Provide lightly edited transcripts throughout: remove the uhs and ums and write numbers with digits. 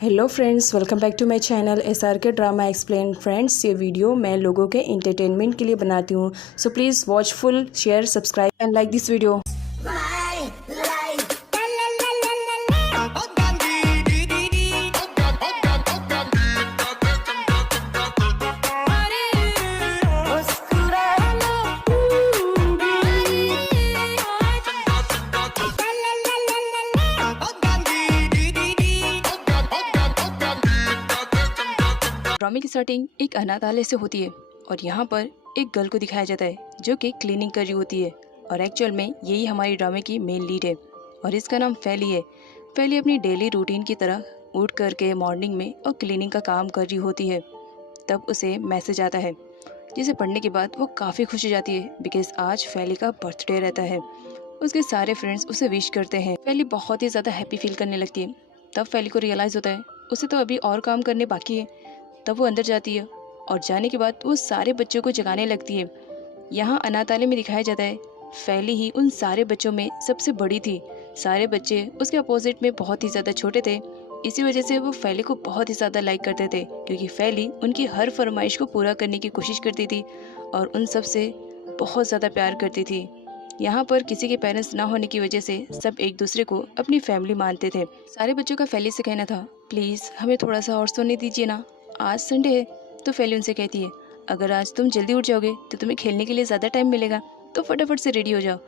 Hello friends, welcome back to my channel SRK drama explain. Friends, ये video मैं लोगों के एंटरटेनमेंट के लिए बनाती हूँ, so please watch full, share, subscribe and like this video. ड्रामे की स्टार्टिंग एक अनाथालय से होती है और यहाँ पर एक गर्ल को दिखाया जाता है जो कि क्लीनिंग कर रही होती है और एक्चुअल में यही हमारी ड्रामे की मेन लीड है और इसका नाम फैली है। फैली अपनी डेली रूटीन की तरह उठ करके मॉर्निंग में और क्लीनिंग का काम कर रही होती है। तब उसे मैसेज आता है जिसे पढ़ने के बाद वो काफ़ी खुश हो जाती है बिकॉज आज फैली का बर्थडे रहता है। उसके सारे फ्रेंड्स उसे विश करते हैं। फैली बहुत ही ज़्यादा हैप्पी फील करने लगती है। तब फैली को रियलाइज़ होता है उसे तो अभी और काम करने बाकी है। तब वो अंदर जाती है और जाने के बाद वो सारे बच्चों को जगाने लगती है। यहाँ अनाथालय में दिखाया जाता है फैली ही उन सारे बच्चों में सबसे बड़ी थी। सारे बच्चे उसके अपोजिट में बहुत ही ज़्यादा छोटे थे। इसी वजह से वो फैली को बहुत ही ज़्यादा लाइक करते थे क्योंकि फैली उनकी हर फरमाइश को पूरा करने की कोशिश करती थी और उन सब से बहुत ज़्यादा प्यार करती थी। यहाँ पर किसी के पेरेंट्स ना होने की वजह से सब एक दूसरे को अपनी फैमिली मानते थे। सारे बच्चों का फैली से कहना था, प्लीज़ हमें थोड़ा सा और सोने दीजिए ना, आज संडे है। तो फैली उनसे कहती है, अगर आज तुम जल्दी उठ जाओगे तो तुम्हें खेलने के लिए ज़्यादा टाइम मिलेगा, तो फटाफट से रेडी हो जाओ।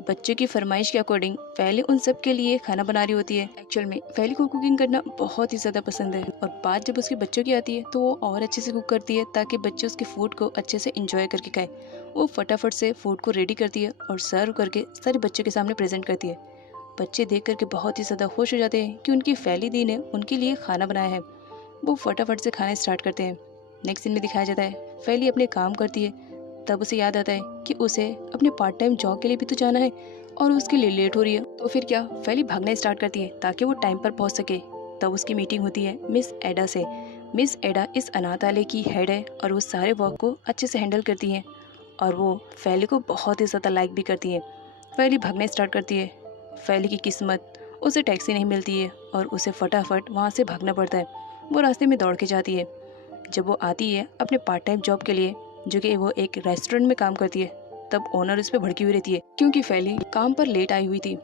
बच्चों की फरमाइश के अकॉर्डिंग फैली उन सब के लिए खाना बना रही होती है। एक्चुअल में फैली को कुकिंग करना बहुत ही ज़्यादा पसंद है और बात जब उसके बच्चों की आती है तो वो और अच्छे से कुक करती है ताकि बच्चे उसके फूड को अच्छे से इंजॉय करके खाएं। वो फटाफट से फूड को रेडी करती है और सर्व करके सारे बच्चों के सामने प्रेजेंट करती है। बच्चे देख करके बहुत ही ज़्यादा खुश हो जाते हैं कि उनकी फैली दी ने उनके लिए खाना बनाया है। वो फटाफट से खाना स्टार्ट करते हैं। नेक्स्ट सीन में दिखाया जाता है फैली अपने काम करती है। तब उसे याद आता है कि उसे अपने पार्ट टाइम जॉब के लिए भी तो जाना है और उसके लिए लेट हो रही है। तो फिर क्या, फैली भागना स्टार्ट करती है ताकि वो टाइम पर पहुंच सके। तब उसकी मीटिंग होती है मिस एडा से। मिस एडा इस अनाथालय की हेड है और वो सारे वर्क को अच्छे से हैंडल करती हैं और वो फैली को बहुत ही ज़्यादा लाइक भी करती है। फैली भागना स्टार्ट करती है। फैली की किस्मत, उसे टैक्सी नहीं मिलती है और उसे फटाफट वहाँ से भागना पड़ता है। वो रास्ते में दौड़ के जाती है। जब वो आती है अपने पार्ट टाइम जॉब के लिए जो कि वो एक रेस्टोरेंट में काम करती है, तब ओनर उस पर भड़की हुई रहती है क्योंकि फैली काम पर लेट आई हुई थी।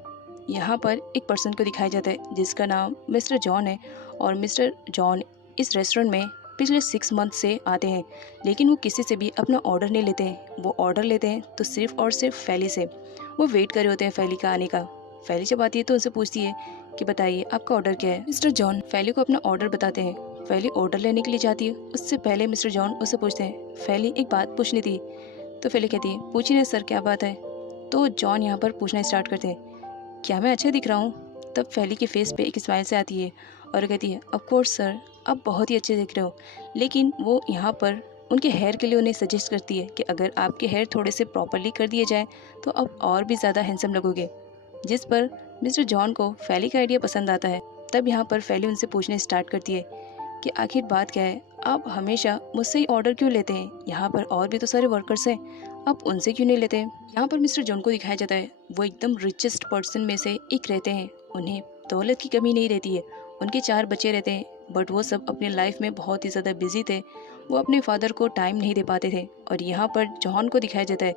यहाँ पर एक पर्सन को दिखाया जाता है जिसका नाम मिस्टर जॉन है और मिस्टर जॉन इस रेस्टोरेंट में पिछले 6 मंथ से आते हैं, लेकिन वो किसी से भी अपना ऑर्डर नहीं लेते हैं। वो ऑर्डर लेते हैं तो सिर्फ और सिर्फ फैली से। वो वेट कर रहे होते हैं फैली का आने का। फैली जब आती है तो उनसे पूछती है कि बताइए आपका ऑर्डर क्या है। मिस्टर जॉन फैली को अपना ऑर्डर बताते हैं। फैली ऑर्डर लेने के लिए जाती है। उससे पहले मिस्टर जॉन उससे पूछते हैं, फैली एक बात पूछनी थी। तो फैली कहती है, पूछिए सर क्या बात है। तो जॉन यहाँ पर पूछना स्टार्ट करते हैं, क्या मैं अच्छा दिख रहा हूँ। तब फैली के फेस पे एक स्माइल से आती है और कहती है, ऑफ कोर्स सर, आप बहुत ही अच्छे दिख रहे हो। लेकिन वो यहाँ पर उनके हेयर के लिए उन्हें सजेस्ट करती है कि अगर आपके हेयर थोड़े से प्रॉपरली कर दिए जाए तो आप और भी ज़्यादा हैंडसम लगोगे। जिस पर मिस्टर जॉन को फैली का आइडिया पसंद आता है। तब यहाँ पर फैली उनसे पूछने स्टार्ट करती है कि आखिर बात क्या है, आप हमेशा मुझसे ही ऑर्डर क्यों लेते हैं, यहाँ पर और भी तो सारे वर्कर्स हैं, आप उनसे क्यों नहीं लेते हैं। यहाँ पर मिस्टर जॉन को दिखाया जाता है वो एकदम रिचेस्ट पर्सन में से एक रहते हैं। उन्हें दौलत की कमी नहीं रहती है। उनके 4 बच्चे रहते हैं बट वो सब अपने लाइफ में बहुत ही ज़्यादा बिजी थे। वो अपने फादर को टाइम नहीं दे पाते थे। और यहाँ पर जॉन को दिखाया जाता है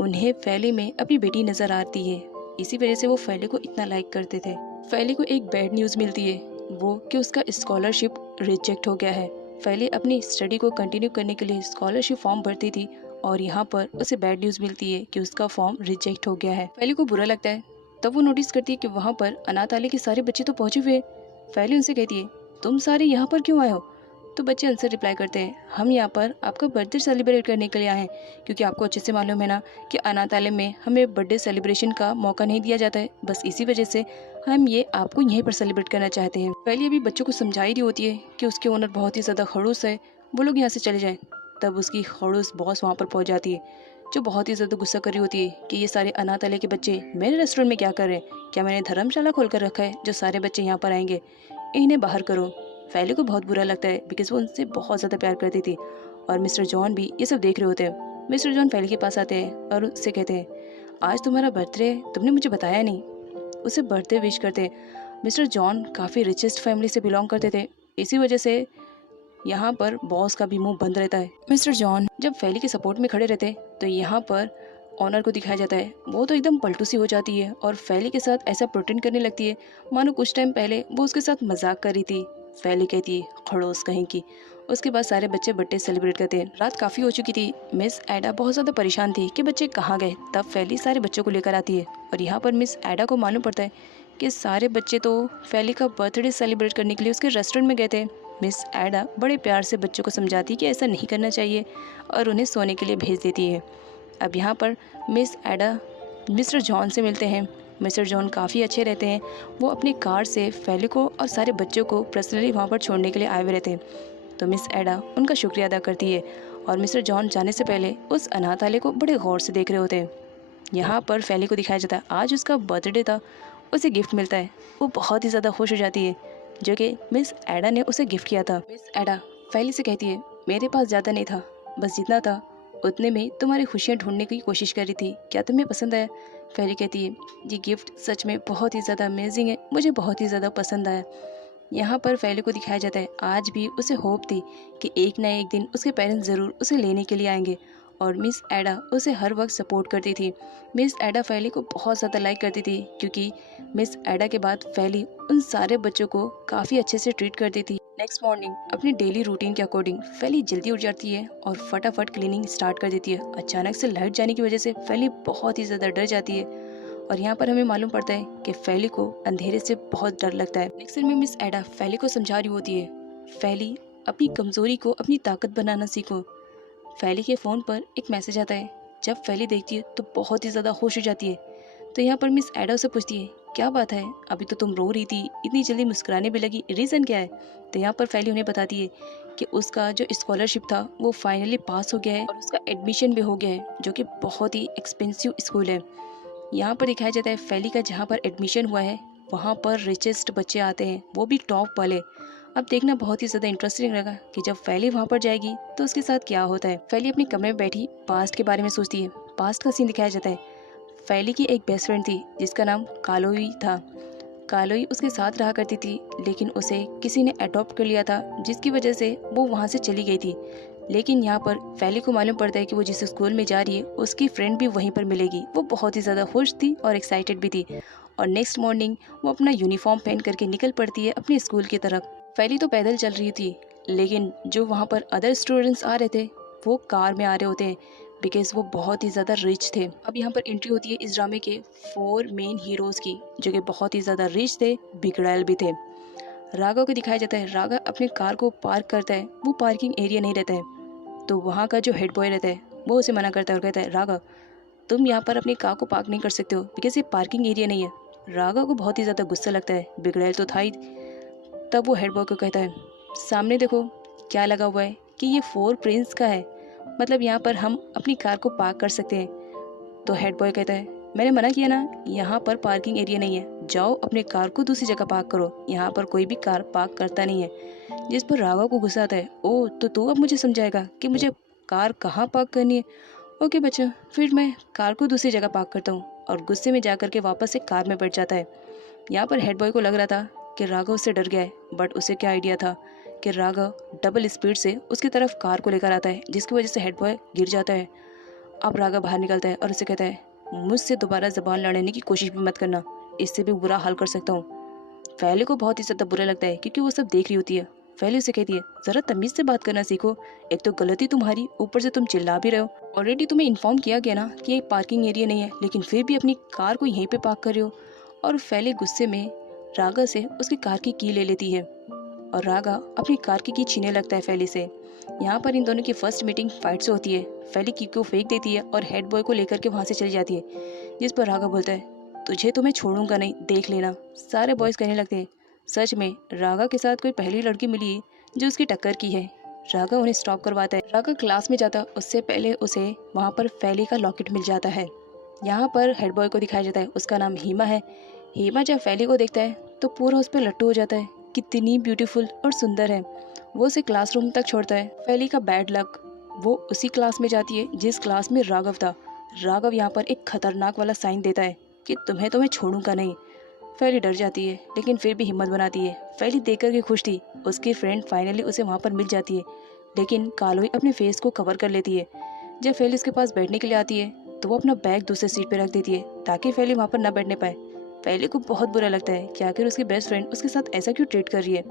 उन्हें फैली में अपनी बेटी नज़र आती है। इसी वजह से वो फैली को इतना लाइक करते थे। फैली को एक बैड न्यूज़ मिलती है वो कि उसका स्कॉलरशिप रिजेक्ट हो गया है। फैली अपनी स्टडी को कंटिन्यू करने के लिए स्कॉलरशिप फॉर्म भरती थी और यहाँ पर उसे बैड न्यूज़ मिलती है कि उसका फॉर्म रिजेक्ट हो गया है। फैली को बुरा लगता है। तब वो नोटिस करती है कि वहाँ पर अनाथालय के सारे बच्चे तो पहुँचे हुए हैं। फैली उनसे कहती है, तुम सारे यहाँ पर क्यों आए हो। तो बच्चे आंसर रिप्लाई करते हैं, हम यहाँ पर आपका बर्थडे सेलिब्रेट करने के लिए आए हैं क्योंकि आपको अच्छे से मालूम है ना कि अनाथालय में हमें बर्थडे सेलिब्रेशन का मौका नहीं दिया जाता है। बस इसी वजह से हम ये आपको यहीं पर सेलिब्रेट करना चाहते हैं। पहले अभी बच्चों को समझा ही रही होती है कि उसके ओनर बहुत ही ज़्यादा खड़ूस है, वो लोग यहाँ से चले जाएँ। तब उसकी खड़ूस बॉस वहाँ पर पहुँच जाती है जो बहुत ही ज़्यादा गुस्सा कर रही होती है कि ये सारे अनाथालय के बच्चे मेरे रेस्टोरेंट में क्या कर रहे हैं, क्या मैंने धर्मशाला खोल कर रखा है जो सारे बच्चे यहाँ पर आएंगे, इन्हें बाहर करो। फैली को बहुत बुरा लगता है बिकॉज वो उनसे बहुत ज़्यादा प्यार करती थी और मिस्टर जॉन भी ये सब देख रहे होते हैं। मिस्टर जॉन फैली के पास आते हैं और उससे कहते हैं, आज तुम्हारा बर्थडे है, तुमने मुझे बताया नहीं। उसे बर्थडे विश करते हैं। मिस्टर जॉन काफ़ी रिचेस्ट फैमिली से बिलोंग करते थे इसी वजह से यहाँ पर बॉस का भी मुंह बंद रहता है। मिस्टर जॉन जब फैली के सपोर्ट में खड़े रहते हैं तो यहाँ पर ऑनर को दिखाया जाता है। वो तो एकदम पलटू सी हो जाती है और फैली के साथ ऐसा प्रोटेंड करने लगती है मानो कुछ टाइम पहले वो उसके साथ मजाक कर रही थी। फैली कहती है खड़ूस कहीं की। उसके बाद सारे बच्चे बर्थडे सेलिब्रेट करते हैं। रात काफ़ी हो चुकी थी। मिस एडा बहुत ज़्यादा परेशान थी कि बच्चे कहाँ गए। तब फैली सारे बच्चों को लेकर आती है और यहाँ पर मिस एडा को मालूम पड़ता है कि सारे बच्चे तो फैली का बर्थडे सेलिब्रेट करने के लिए उसके रेस्टोरेंट में गए थे। मिस एडा बड़े प्यार से बच्चों को समझाती कि ऐसा नहीं करना चाहिए और उन्हें सोने के लिए भेज देती है। अब यहाँ पर मिस एडा मिस्टर जॉन से मिलते हैं। मिस्टर जॉन काफ़ी अच्छे रहते हैं। वो अपनी कार से फैली को और सारे बच्चों को पर्सनली वहाँ पर छोड़ने के लिए आए हुए रहते हैं। तो मिस एडा उनका शुक्रिया अदा करती है और मिस्टर जॉन जाने से पहले उस अनाथालय को बड़े गौर से देख रहे होते हैं। यहाँ पर फैली को दिखाया जाता है आज उसका बर्थडे था, उसे गिफ्ट मिलता है। वो बहुत ही ज़्यादा खुश हो जाती है जो कि मिस एडा ने उसे गिफ्ट किया था। मिस एडा फैली से कहती है मेरे पास ज़्यादा नहीं था, बस जितना था उतने में तुम्हारी खुशियाँ ढूंढने की कोशिश कर रही थी, क्या तुम्हें पसंद आया? फैली कहती है ये गिफ्ट सच में बहुत ही ज़्यादा अमेजिंग है, मुझे बहुत ही ज़्यादा पसंद आया। यहाँ पर फैली को दिखाया जाता है आज भी उसे होप थी कि एक ना एक दिन उसके पेरेंट्स ज़रूर उसे लेने के लिए आएंगे और मिस एडा उसे हर वक्त सपोर्ट करती थी। मिस एडा फैली को बहुत ज़्यादा लाइक करती थी क्योंकि मिस एडा के बाद फैली उन सारे बच्चों को काफ़ी अच्छे से ट्रीट करती थी। नेक्स्ट मॉर्निंग अपनी डेली रूटीन के अकॉर्डिंग फैली जल्दी उठ जाती है और फटाफट क्लीनिंग स्टार्ट कर देती है। अचानक से लाइट जाने की वजह से फैली बहुत ही ज़्यादा डर जाती है और यहाँ पर हमें मालूम पड़ता है कि फैली को अंधेरे से बहुत डर लगता है। नेक्स्ट सीन में मिस एडा फैली को समझा रही होती है फैली अपनी कमज़ोरी को अपनी ताकत बनाना सीखो। फैली के फ़ोन पर एक मैसेज आता है। जब फैली देखती है तो बहुत ही ज़्यादा खुश हो जाती है। तो यहाँ पर मिस एडा से पूछती है क्या बात है, अभी तो तुम रो रही थी, इतनी जल्दी मुस्कुराने भी लगी, रीज़न क्या है? तो यहाँ पर फैली उन्हें बताती है कि उसका जो स्कॉलरशिप था वो फाइनली पास हो गया है और उसका एडमिशन भी हो गया है जो कि बहुत ही एक्सपेंसिव स्कूल है। यहाँ पर दिखाया जाता है फैली का जहाँ पर एडमिशन हुआ है वहाँ पर रिचेस्ट बच्चे आते हैं, वो भी टॉप वाले। अब देखना बहुत ही ज़्यादा इंटरेस्टिंग रहेगा कि जब फैली वहाँ पर जाएगी तो उसके साथ क्या होता है। फैली अपने कमरे में बैठी पास्ट के बारे में सोचती है। पास्ट का सीन दिखाया जाता है। फैली की एक बेस्ट फ्रेंड थी जिसका नाम कालोई था। कालोई उसके साथ रहा करती थी लेकिन उसे किसी ने अडॉप्ट कर लिया था जिसकी वजह से वो वहाँ से चली गई थी। लेकिन यहाँ पर फैली को मालूम पड़ता है कि वो जिस स्कूल में जा रही है उसकी फ्रेंड भी वहीं पर मिलेगी। वो बहुत ही ज़्यादा खुश थी और एक्साइटेड भी थी और नेक्स्ट मॉर्निंग वो अपना यूनिफॉर्म पहन करके निकल पड़ती है अपने स्कूल की तरफ। फैली तो पैदल चल रही थी लेकिन जो वहाँ पर अदर स्टूडेंट्स आ रहे थे वो कार में आ रहे होते हैं बिकॉज वो बहुत ही ज़्यादा रिच थे। अब यहाँ पर एंट्री होती है इस ड्रामे के 4 मेन हीरोज़ की जो कि बहुत ही ज़्यादा रिच थे, बिगड़ैल भी थे। राघव को दिखाया जाता है। राघव अपने कार को पार्क करता है, वो पार्किंग एरिया नहीं रहता है तो वहाँ का जो हेड बॉय रहता है वो उसे मना करता है और कहता है राघव तुम यहाँ पर अपनी कार को पार्क नहीं कर सकते हो बिकॉज ये पार्किंग एरिया नहीं है। राघव को बहुत ही ज़्यादा गुस्सा लगता है, बिगड़ैल तो था ही। तब वो हेड बॉय को कहता है सामने देखो क्या लगा हुआ है कि ये 4 प्रिंस का है, मतलब यहाँ पर हम अपनी कार को पार्क कर सकते हैं। तो हेड बॉय कहता है मैंने मना किया ना, यहाँ पर पार्किंग एरिया नहीं है, जाओ अपने कार को दूसरी जगह पार्क करो, यहाँ पर कोई भी कार पार्क करता नहीं है। जिस पर राघव को गुस्सा आता है ओ तो तू अब मुझे समझाएगा कि मुझे कार कहाँ पार्क करनी है। ओके बच्चा, फिर मैं कार को दूसरी जगह पार्क करता हूँ और गुस्से में जा करके वापस से कार में बैठ जाता है। यहाँ पर हेड बॉय को लग रहा था कि राघव उससे डर गया है बट उसे क्या आइडिया था कि राघव डबल स्पीड से उसकी तरफ कार को लेकर आता है जिसकी वजह से हेड बॉय गिर जाता है। अब राघव बाहर निकलता है और उसे कहता है मुझसे दोबारा ज़बान लड़ने की कोशिश भी मत करना, इससे भी बुरा हाल कर सकता हूँ। फैली को बहुत ही ज़्यादा बुरा लगता है क्योंकि वो सब देख रही होती है। फैली उसे कहती है ज़रा तमीज़ से बात करना सीखो, एक तो गलती तुम्हारी, ऊपर से तुम चिल्ला भी रहे हो। ऑलरेडी तुम्हें इन्फॉर्म किया गया ना कि ये पार्किंग एरिया नहीं है लेकिन फिर भी अपनी कार को यहीं पे पार्क कर रहे हो। और फैली गुस्से में राघव से उसकी कार की ले लेती है और राघव अपनी कार की छीनने लगता है फैली से। यहाँ पर इन दोनों की फर्स्ट मीटिंग फाइट से होती है। फैली की को फेंक देती है और हेड बॉय को लेकर के वहाँ से चली जाती है जिस पर राघव बोलता है तुझे तो मैं छोड़ूंगा नहीं, देख लेना। सारे बॉयज़ कहने लगते हैं सच में राघव के साथ कोई पहली लड़की मिली है जो उसकी टक्कर की है। राघव उन्हें स्टॉप करवाता है। राघव क्लास में जाता उससे पहले उसे वहाँ पर फैली का लॉकेट मिल जाता है। यहाँ पर हेड बॉय को दिखाया जाता है, उसका नाम हीमा है। हीमा जब फैली को देखता है तो पूरा उस पर लट्टू हो जाता है, कितनी ब्यूटीफुल और सुंदर है। वो उसे क्लासरूम तक छोड़ता है। फैली का बैड लक, वो उसी क्लास में जाती है जिस क्लास में राघव था। राघव यहाँ पर एक खतरनाक वाला साइन देता है कि तुम्हें तो मैं छोड़ूंगा नहीं। फैली डर जाती है लेकिन फिर भी हिम्मत बनाती है। फैली देख कर के खुश थी। उसकी फ्रेंड फाइनली उसे वहाँ पर मिल जाती है, लेकिन कालोई अपने फेस को कवर कर लेती है। जब फैली उसके पास बैठने के लिए आती है तो वो अपना बैग दूसरे सीट पर रख देती है ताकि फैली वहाँ पर ना बैठने पाए। फैली को बहुत बुरा लगता है कि आखिर उसकी बेस्ट फ्रेंड उसके साथ ऐसा क्यों ट्रीट कर रही है।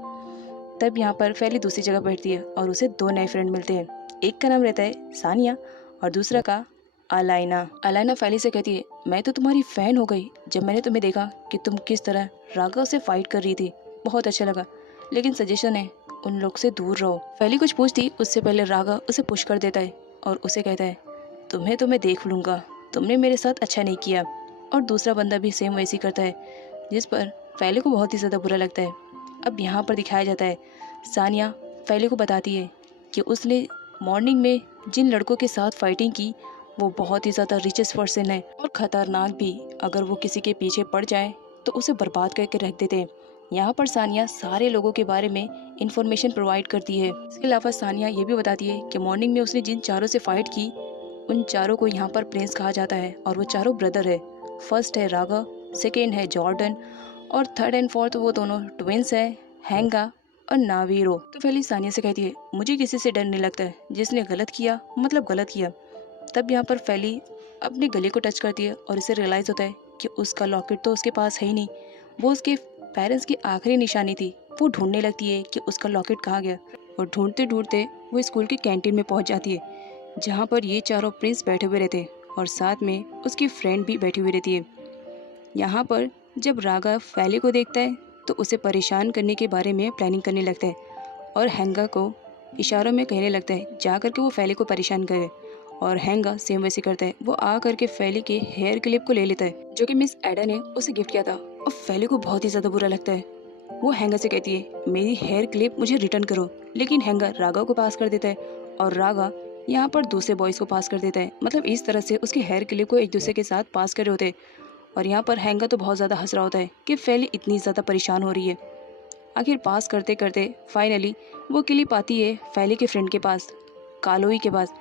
तब यहाँ पर फैली दूसरी जगह बैठती है और उसे दो नए फ्रेंड मिलते हैं। एक का नाम रहता है सानिया और दूसरा का अलाइना। अलाइना फैली से कहती है, मैं तो तुम्हारी फ़ैन हो गई जब मैंने तुम्हें देखा कि तुम किस तरह रागा से फाइट कर रही थी। बहुत अच्छा लगा, लेकिन सजेशन है उन लोग से दूर रहो। फैली कुछ पूछती उससे पहले रागा उसे पुश कर देता है और उसे कहता है, तुम्हें तो मैं देख लूँगा, तुमने मेरे साथ अच्छा नहीं किया। और दूसरा बंदा भी सेम वैसे ही करता है, जिस पर फैली को बहुत ही ज़्यादा बुरा लगता है। अब यहाँ पर दिखाया जाता है सानिया फैली को बताती है कि उसने मॉर्निंग में जिन लड़कों के साथ फाइटिंग की वो बहुत ही ज़्यादा रिचेस्ट पर्सन है और ख़तरनाक भी। अगर वो किसी के पीछे पड़ जाए तो उसे बर्बाद करके रख देते हैं। यहाँ पर सानिया सारे लोगों के बारे में इंफॉर्मेशन प्रोवाइड करती है। इसके अलावा सानिया ये भी बताती है कि मॉर्निंग में उसने जिन चारों से फाइट की उन चारों को यहाँ पर प्रिंस कहा जाता है और वो चारों ब्रदर है। फर्स्ट है रागा, सेकेंड है जॉर्डन और थर्ड एंड फोर्थ वो दोनों ट्विंस है, हैंगा और नावीरो। तो पहले सानिया से कहती है, मुझे किसी से डर नहीं लगता है, जिसने गलत किया मतलब गलत किया। तब यहाँ पर फैली अपने गले को टच करती है और इसे रियलाइज़ होता है कि उसका लॉकेट तो उसके पास है ही नहीं। वो उसके पेरेंट्स की आखिरी निशानी थी। वो ढूंढने लगती है कि उसका लॉकेट कहाँ गया और ढूंढते ढूंढते वो स्कूल की कैंटीन में पहुँच जाती है, जहाँ पर ये चारों प्रिंस बैठे हुए रहते हैं और साथ में उसकी फ्रेंड भी बैठी हुई रहती है। यहाँ पर जब रागा फैली को देखता है तो उसे परेशान करने के बारे में प्लानिंग करने लगता है और हैंगा को इशारों में कहने लगता है जा करके वो फैली को परेशान करे। और हैंगा सेम वैसे करता है, वो आ करके फैली के हेयर क्लिप को ले लेता है जो कि मिस एडा ने उसे गिफ्ट किया था। और फैली को बहुत ही ज़्यादा बुरा लगता है। वो हैंगा से कहती है, मेरी हेयर क्लिप मुझे रिटर्न करो, लेकिन हैंगा रागा को पास कर देता है और रागा यहाँ पर दूसरे बॉयज़ को पास कर देता है। मतलब इस तरह से उसके हेयर क्लिप को एक दूसरे के साथ पास कर रहे होते हैं। और यहाँ पर हैंगा तो बहुत ज़्यादा हंस रहा होता है कि फैली इतनी ज़्यादा परेशान हो रही है। आखिर पास करते करते फाइनली वो क्लिप आती है फैली के फ्रेंड के पास, कालोई के पास,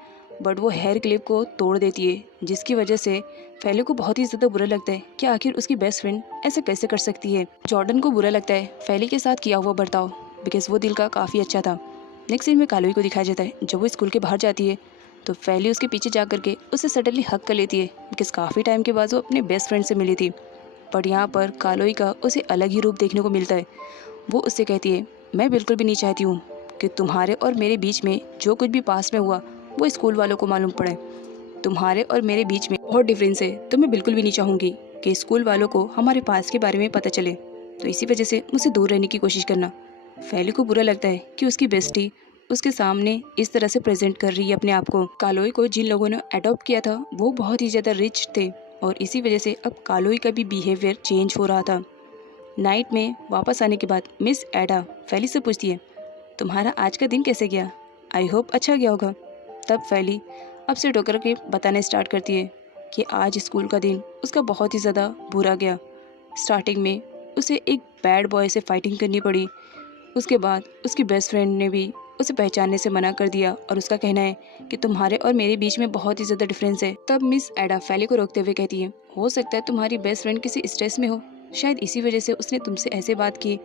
बट वो हेयर क्लिप को तोड़ देती है, जिसकी वजह से फैली को बहुत ही ज़्यादा बुरा लगता है कि आखिर उसकी बेस्ट फ्रेंड ऐसे कैसे कर सकती है। जॉर्डन को बुरा लगता है फैली के साथ किया हुआ बर्ताव, बिकॉज वो दिल का काफ़ी अच्छा था। नेक्स्ट सीन में कालोई को दिखाया जाता है जब वो स्कूल के बाहर जाती है तो फैली उसके पीछे जा करके उसे सडनली हक कर लेती है, बिकॉज काफ़ी टाइम के बाद वो अपने बेस्ट फ्रेंड से मिली थी। बट यहाँ पर कालोई का उसे अलग ही रूप देखने को मिलता है। वो उससे कहती है, मैं बिल्कुल भी नहीं चाहती हूँ कि तुम्हारे और मेरे बीच में जो कुछ भी पास में हुआ वो स्कूल वालों को मालूम पड़े। तुम्हारे और मेरे बीच में बहुत डिफरेंस है, तो मैं बिल्कुल भी नहीं चाहूँगी कि स्कूल वालों को हमारे पास के बारे में पता चले। तो इसी वजह से मुझसे दूर रहने की कोशिश करना। फैली को बुरा लगता है कि उसकी बेस्टी उसके सामने इस तरह से प्रेजेंट कर रही है अपने आप को। कालोई को जिन लोगों ने अडॉप्ट किया था वो बहुत ही ज़्यादा रिच थे और इसी वजह से अब कालोई का भी बिहेवियर चेंज हो रहा था। नाइट में वापस आने के बाद मिस एडा फैली से पूछती है, तुम्हारा आज का दिन कैसे गया? आई होप अच्छा गया होगा। तब फैली अब से डोकर के बताने स्टार्ट करती है कि आज स्कूल का दिन उसका बहुत ही ज़्यादा बुरा गया। स्टार्टिंग में उसे एक बैड बॉय से फाइटिंग करनी पड़ी। उसके बाद उसकी बेस्ट फ्रेंड ने भी उसे पहचानने से मना कर दिया और उसका कहना है कि तुम्हारे और मेरे बीच में बहुत ही ज़्यादा डिफरेंस है। तब मिस एडा फैली को रोकते हुए कहती है, हो सकता है तुम्हारी बेस्ट फ्रेंड किसी स्ट्रेस में हो, शायद इसी वजह से उसने तुमसे ऐसे बात की।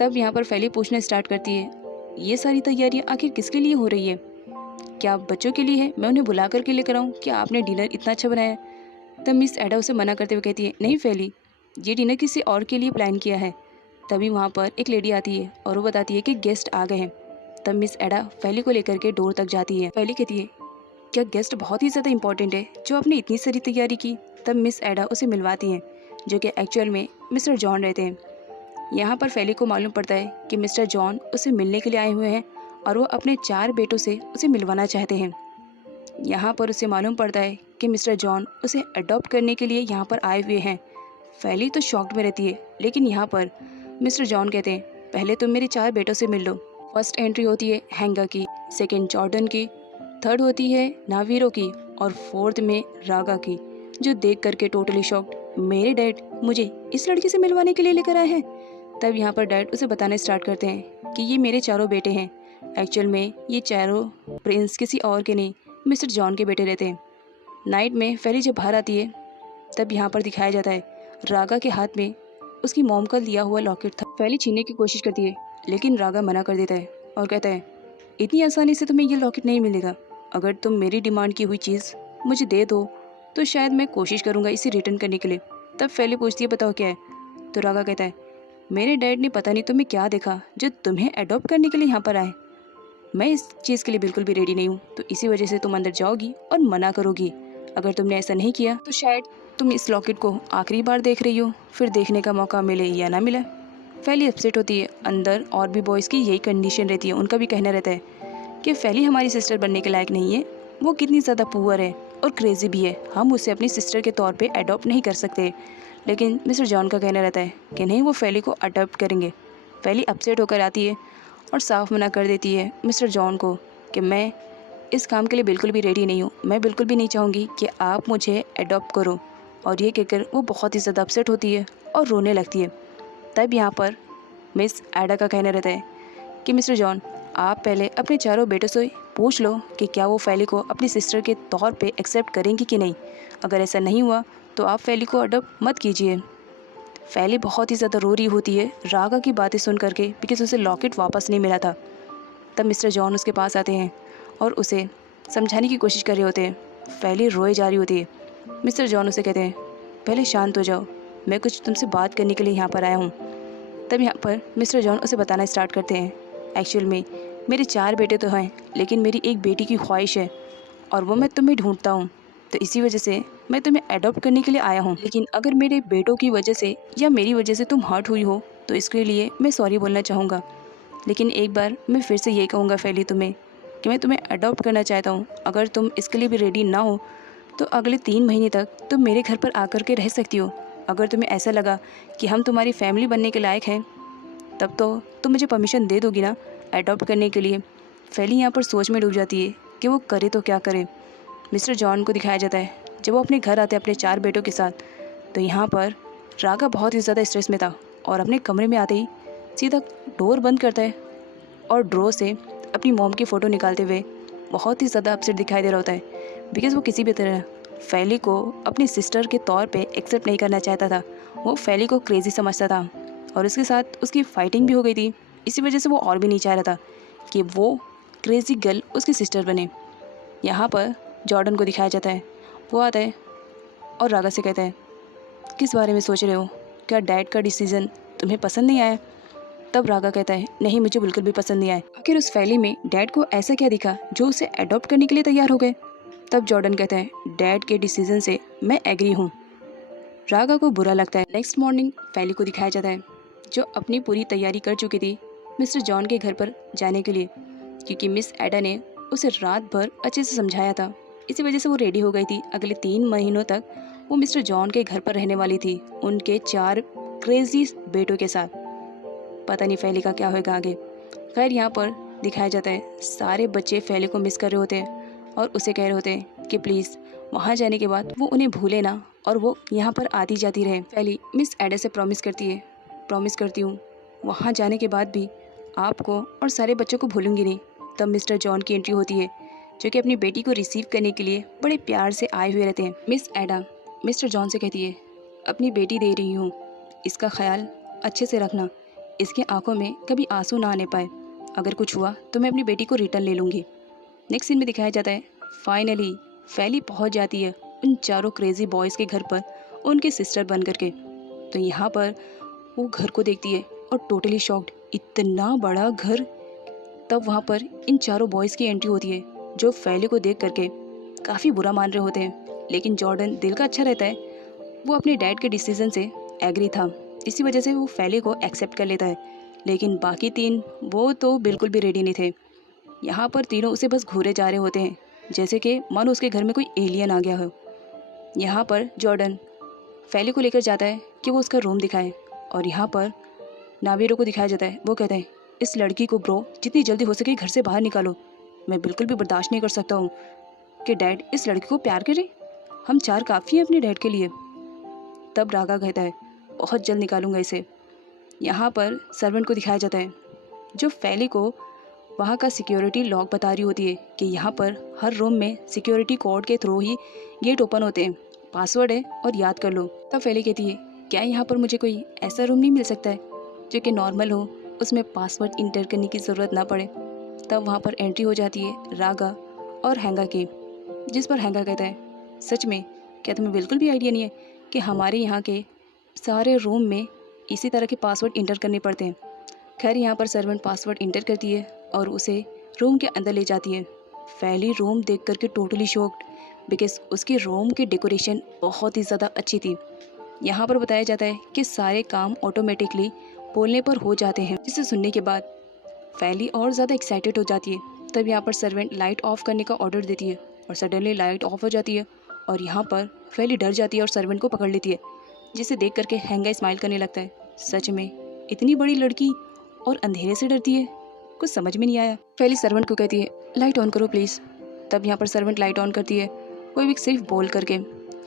तब यहाँ पर फैली पूछना स्टार्ट करती है, ये सारी तैयारियाँ आखिर किसके लिए हो रही है? क्या बच्चों के लिए है? मैं उन्हें बुला करके लेकर आऊँ? क्या आपने डिनर इतना अच्छा बनाया है? तब मिस एडा उसे मना करते हुए कहती है, नहीं फैली, ये डिनर किसी और के लिए प्लान किया है। तभी वहाँ पर एक लेडी आती है और वो बताती है कि गेस्ट आ गए हैं। तब मिस एडा फैली को लेकर के डोर तक जाती है। फैली कहती है, क्या गेस्ट बहुत ही ज़्यादा इंपॉर्टेंट है जो आपने इतनी सारी तैयारी की? तब मिस एडा उसे मिलवाती हैं, जो कि एक्चुअल में मिस्टर जॉन रहते हैं। यहाँ पर फैली को मालूम पड़ता है कि मिस्टर जॉन उसे मिलने के लिए आए हुए हैं और वो अपने 4 बेटों से उसे मिलवाना चाहते हैं। यहाँ पर उसे मालूम पड़ता है कि मिस्टर जॉन उसे अडॉप्ट करने के लिए यहाँ पर आए हुए हैं। फैली तो शॉक्ड में रहती है, लेकिन यहाँ पर मिस्टर जॉन कहते हैं, पहले तुम मेरे 4 बेटों से मिल लो। फर्स्ट एंट्री होती है हैंगा की, सेकेंड जॉर्डन की, थर्ड होती है नावीरो की और फोर्थ में रागा की, जो देख करके टोटली शॉक्ड, मेरे डैड मुझे इस लड़की से मिलवाने के लिए लेकर आए हैं। तब यहाँ पर डैड उसे बताना स्टार्ट करते हैं कि ये मेरे 4 बेटे हैं। एक्चुअल में ये चारों प्रिंस किसी और के नहीं, मिस्टर जॉन के बेटे रहते हैं। नाइट में फैली जब बाहर आती है तब यहाँ पर दिखाया जाता है रागा के हाथ में उसकी मॉम का दिया हुआ लॉकेट था। फैली छीनने की कोशिश करती है लेकिन रागा मना कर देता है और कहता है इतनी आसानी से तुम्हें ये लॉकेट नहीं मिलेगा। अगर तुम मेरी डिमांड की हुई चीज़ मुझे दे दो तो शायद मैं कोशिश करूँगा इसे रिटर्न करने के लिए। तब फैली पूछती है बताओ क्या है। तो रागा कहता है मेरे डैड ने पता नहीं तुम्हें क्या देखा जो तुम्हें अडॉप्ट करने के लिए यहाँ पर आए। मैं इस चीज़ के लिए बिल्कुल भी रेडी नहीं हूँ, तो इसी वजह से तुम अंदर जाओगी और मना करोगी। अगर तुमने ऐसा नहीं किया तो शायद तुम इस लॉकेट को आखिरी बार देख रही हो, फिर देखने का मौका मिले या ना मिले। फैली अपसेट होती है। अंदर और भी बॉयज़ की यही कंडीशन रहती है। उनका भी कहना रहता है कि फैली हमारी सिस्टर बनने के लायक नहीं है, वो कितनी ज़्यादा पुअर है और क्रेजी भी है, हम उसे अपनी सिस्टर के तौर पे अडॉप्ट नहीं कर सकते। लेकिन मिस्टर जॉन का कहना रहता है कि नहीं, वो फैली को अडॉप्ट करेंगे। फैली अपसेट होकर आती है और साफ मना कर देती है मिस्टर जॉन को कि मैं इस काम के लिए बिल्कुल भी रेडी नहीं हूँ, मैं बिल्कुल भी नहीं चाहूँगी कि आप मुझे अडॉप्ट करो। और ये कहकर वो बहुत ही ज़्यादा अपसेट होती है और रोने लगती है। तब यहाँ पर मिस एडा का कहना रहता है कि मिस्टर जॉन, आप पहले अपने चारों बेटों से पूछ लो कि क्या वो फैली को अपनी सिस्टर के तौर पे एक्सेप्ट करेंगी कि नहीं। अगर ऐसा नहीं हुआ तो आप फैली को अडॉप्ट मत कीजिए। फैली बहुत ही ज़्यादा रो रही होती है रागा की बातें सुन करके, बिकॉज उसे लॉकेट वापस नहीं मिला था। तब मिस्टर जॉन उसके पास आते हैं और उसे समझाने की कोशिश कर रहे होते हैं। फैली रोए जा रही होती है। मिस्टर जॉन उसे कहते हैं पहले शांत हो जाओ, मैं कुछ तुमसे बात करने के लिए यहाँ पर आया हूँ। तब यहाँ पर मिस्टर जॉन उसे बताना स्टार्ट करते हैं एक्चुअल में मेरे 4 बेटे तो हैं, लेकिन मेरी एक बेटी की ख्वाहिश है और वो मैं तुम्हें ढूंढता हूँ, तो इसी वजह से मैं तुम्हें अडॉप्ट करने के लिए आया हूँ। लेकिन अगर मेरे बेटों की वजह से या मेरी वजह से तुम हर्ट हुई हो तो इसके लिए मैं सॉरी बोलना चाहूँगा। लेकिन एक बार मैं फिर से यही कहूँगा फैली तुम्हें कि मैं तुम्हें अडॉप्ट करना चाहता हूँ। अगर तुम इसके लिए भी रेडी ना हो तो अगले 3 महीने तक तुम मेरे घर पर आकर के रह सकती हो। अगर तुम्हें ऐसा लगा कि हम तुम्हारी फैमिली बनने के लायक हैं तब तो तुम मुझे परमिशन दे दोगी ना अडॉप्ट करने के लिए। फैली यहाँ पर सोच में डूब जाती है कि वो करे तो क्या करे। मिस्टर जॉन को दिखाया जाता है जब वो अपने घर आते हैं अपने 4 बेटों के साथ, तो यहाँ पर रागा बहुत ही ज़्यादा स्ट्रेस में था और अपने कमरे में आते ही सीधा डोर बंद करता है और ड्रॉ से अपनी मॉम की फ़ोटो निकालते हुए बहुत ही ज़्यादा अपसेट दिखाई दे रहा होता है। बिकॉज़ वो किसी भी तरह फैली को अपनी सिस्टर के तौर पे एक्सेप्ट नहीं करना चाहता था। वो फैली को क्रेज़ी समझता था और उसके साथ उसकी फ़ाइटिंग भी हो गई थी। इसी वजह से वो और भी नहीं चाह रहा था कि वो क्रेज़ी गर्ल उसकी सिस्टर बने। यहाँ पर जॉर्डन को दिखाया जाता है। वो आता है और रागा से कहता है किस बारे में सोच रहे हो, क्या डैड का डिसीज़न तुम्हें पसंद नहीं आया। तब रागा कहता है नहीं, मुझे बिल्कुल भी पसंद नहीं आया। आखिर उस फैली में डैड को ऐसा क्या दिखा जो उसे अडॉप्ट करने के लिए तैयार हो गए। तब जॉर्डन कहता है डैड के डिसीजन से मैं एग्री हूँ। रागा को बुरा लगता है। नेक्स्ट मॉर्निंग फैली को दिखाया जाता है जो अपनी पूरी तैयारी कर चुकी थी मिस्टर जॉन के घर पर जाने के लिए, क्योंकि मिस एडा ने उसे रात भर अच्छे से समझाया था। इसी वजह से वो रेडी हो गई थी। अगले 3 महीनों तक वो मिस्टर जॉन के घर पर रहने वाली थी उनके 4 क्रेजी बेटों के साथ। पता नहीं फैली का क्या होगा आगे। खैर यहाँ पर दिखाया जाता है सारे बच्चे फैली को मिस कर रहे होते हैं और उसे कह रहे होते हैं कि प्लीज़ वहाँ जाने के बाद वो उन्हें भूले ना और वो यहाँ पर आती जाती रहे। फैली मिस एडा से प्रॉमिस करती हूँ वहाँ जाने के बाद भी आपको और सारे बच्चों को भूलूंगी नहीं। तब मिस्टर जॉन की एंट्री होती है जो कि अपनी बेटी को रिसीव करने के लिए बड़े प्यार से आए हुए रहते हैं। मिस एडा मिस्टर जॉन से कहती है अपनी बेटी दे रही हूँ, इसका ख्याल अच्छे से रखना, इसके आंखों में कभी आंसू ना आने पाए। अगर कुछ हुआ तो मैं अपनी बेटी को रिटर्न ले लूँगी। नेक्स्ट सीन में दिखाया जाता है फाइनली फैली पहुँच जाती है उन 4 क्रेजी बॉयज़ के घर पर उनकी सिस्टर बन करके। तो यहाँ पर वो घर को देखती है और टोटली शॉक्ड, इतना बड़ा घर। तब वहाँ पर इन 4 बॉयज़ की एंट्री होती है जो फैली को देख करके काफ़ी बुरा मान रहे होते हैं। लेकिन जॉर्डन दिल का अच्छा रहता है, वो अपने डैड के डिसीजन से एग्री था, इसी वजह से वो फैली को एक्सेप्ट कर लेता है। लेकिन बाकी 3 वो तो बिल्कुल भी रेडी नहीं थे। यहाँ पर तीनों उसे बस घूरे जा रहे होते हैं जैसे कि मानो उसके घर में कोई एलियन आ गया हो। यहाँ पर जॉर्डन फैली को लेकर जाता है कि वो उसका रूम दिखाए और यहाँ पर नावीरो को दिखाया जाता है। वो कहता है इस लड़की को ब्रो जितनी जल्दी हो सके घर से बाहर निकालो। मैं बिल्कुल भी बर्दाश्त नहीं कर सकता हूँ कि डैड इस लड़की को प्यार करे, हम 4 काफ़ी हैं अपने डैड के लिए। तब रागा कहता है बहुत जल्द निकालूंगा इसे। यहाँ पर सर्वेंट को दिखाया जाता है जो फैली को वहाँ का सिक्योरिटी लॉक बता रही होती है कि यहाँ पर हर रूम में सिक्योरिटी कोड के थ्रू ही गेट ओपन होते हैं, पासवर्ड है और याद कर लो। तब फैली कहती है क्या यहाँ पर मुझे कोई ऐसा रूम नहीं मिल सकता है जो कि नॉर्मल हो, उसमें पासवर्ड इंटर करने की ज़रूरत ना पड़े। तब वहाँ पर एंट्री हो जाती है रागा और हैंगा की, जिस पर हैंगा कहता है, सच में क्या तुम्हें बिल्कुल भी आइडिया नहीं है कि हमारे यहाँ के सारे रूम में इसी तरह के पासवर्ड इंटर करने पड़ते हैं। खैर यहाँ पर सर्वेंट पासवर्ड इंटर करती है और उसे रूम के अंदर ले जाती है। फैली रूम देख करके टोटली शॉक्ड, बिकॉज उसके रूम की डेकोरेशन बहुत ही ज़्यादा अच्छी थी। यहाँ पर बताया जाता है कि सारे काम ऑटोमेटिकली बोलने पर हो जाते हैं, जिसे सुनने के बाद फैली और ज़्यादा एक्साइटेड हो जाती है। तब यहाँ पर सर्वेंट लाइट ऑफ करने का ऑर्डर देती है और सडनली लाइट ऑफ हो जाती है और यहाँ पर फैली डर जाती है और सर्वेंट को पकड़ लेती है, जिसे देख करके हैंगा स्माइल करने लगता है। सच में इतनी बड़ी लड़की और अंधेरे से डरती है, कुछ समझ में नहीं आया। फैली सर्वेंट को कहती है लाइट ऑन करो प्लीज़। तब यहाँ पर सर्वेंट लाइट ऑन करती है, कोई भी सिर्फ बोल करके।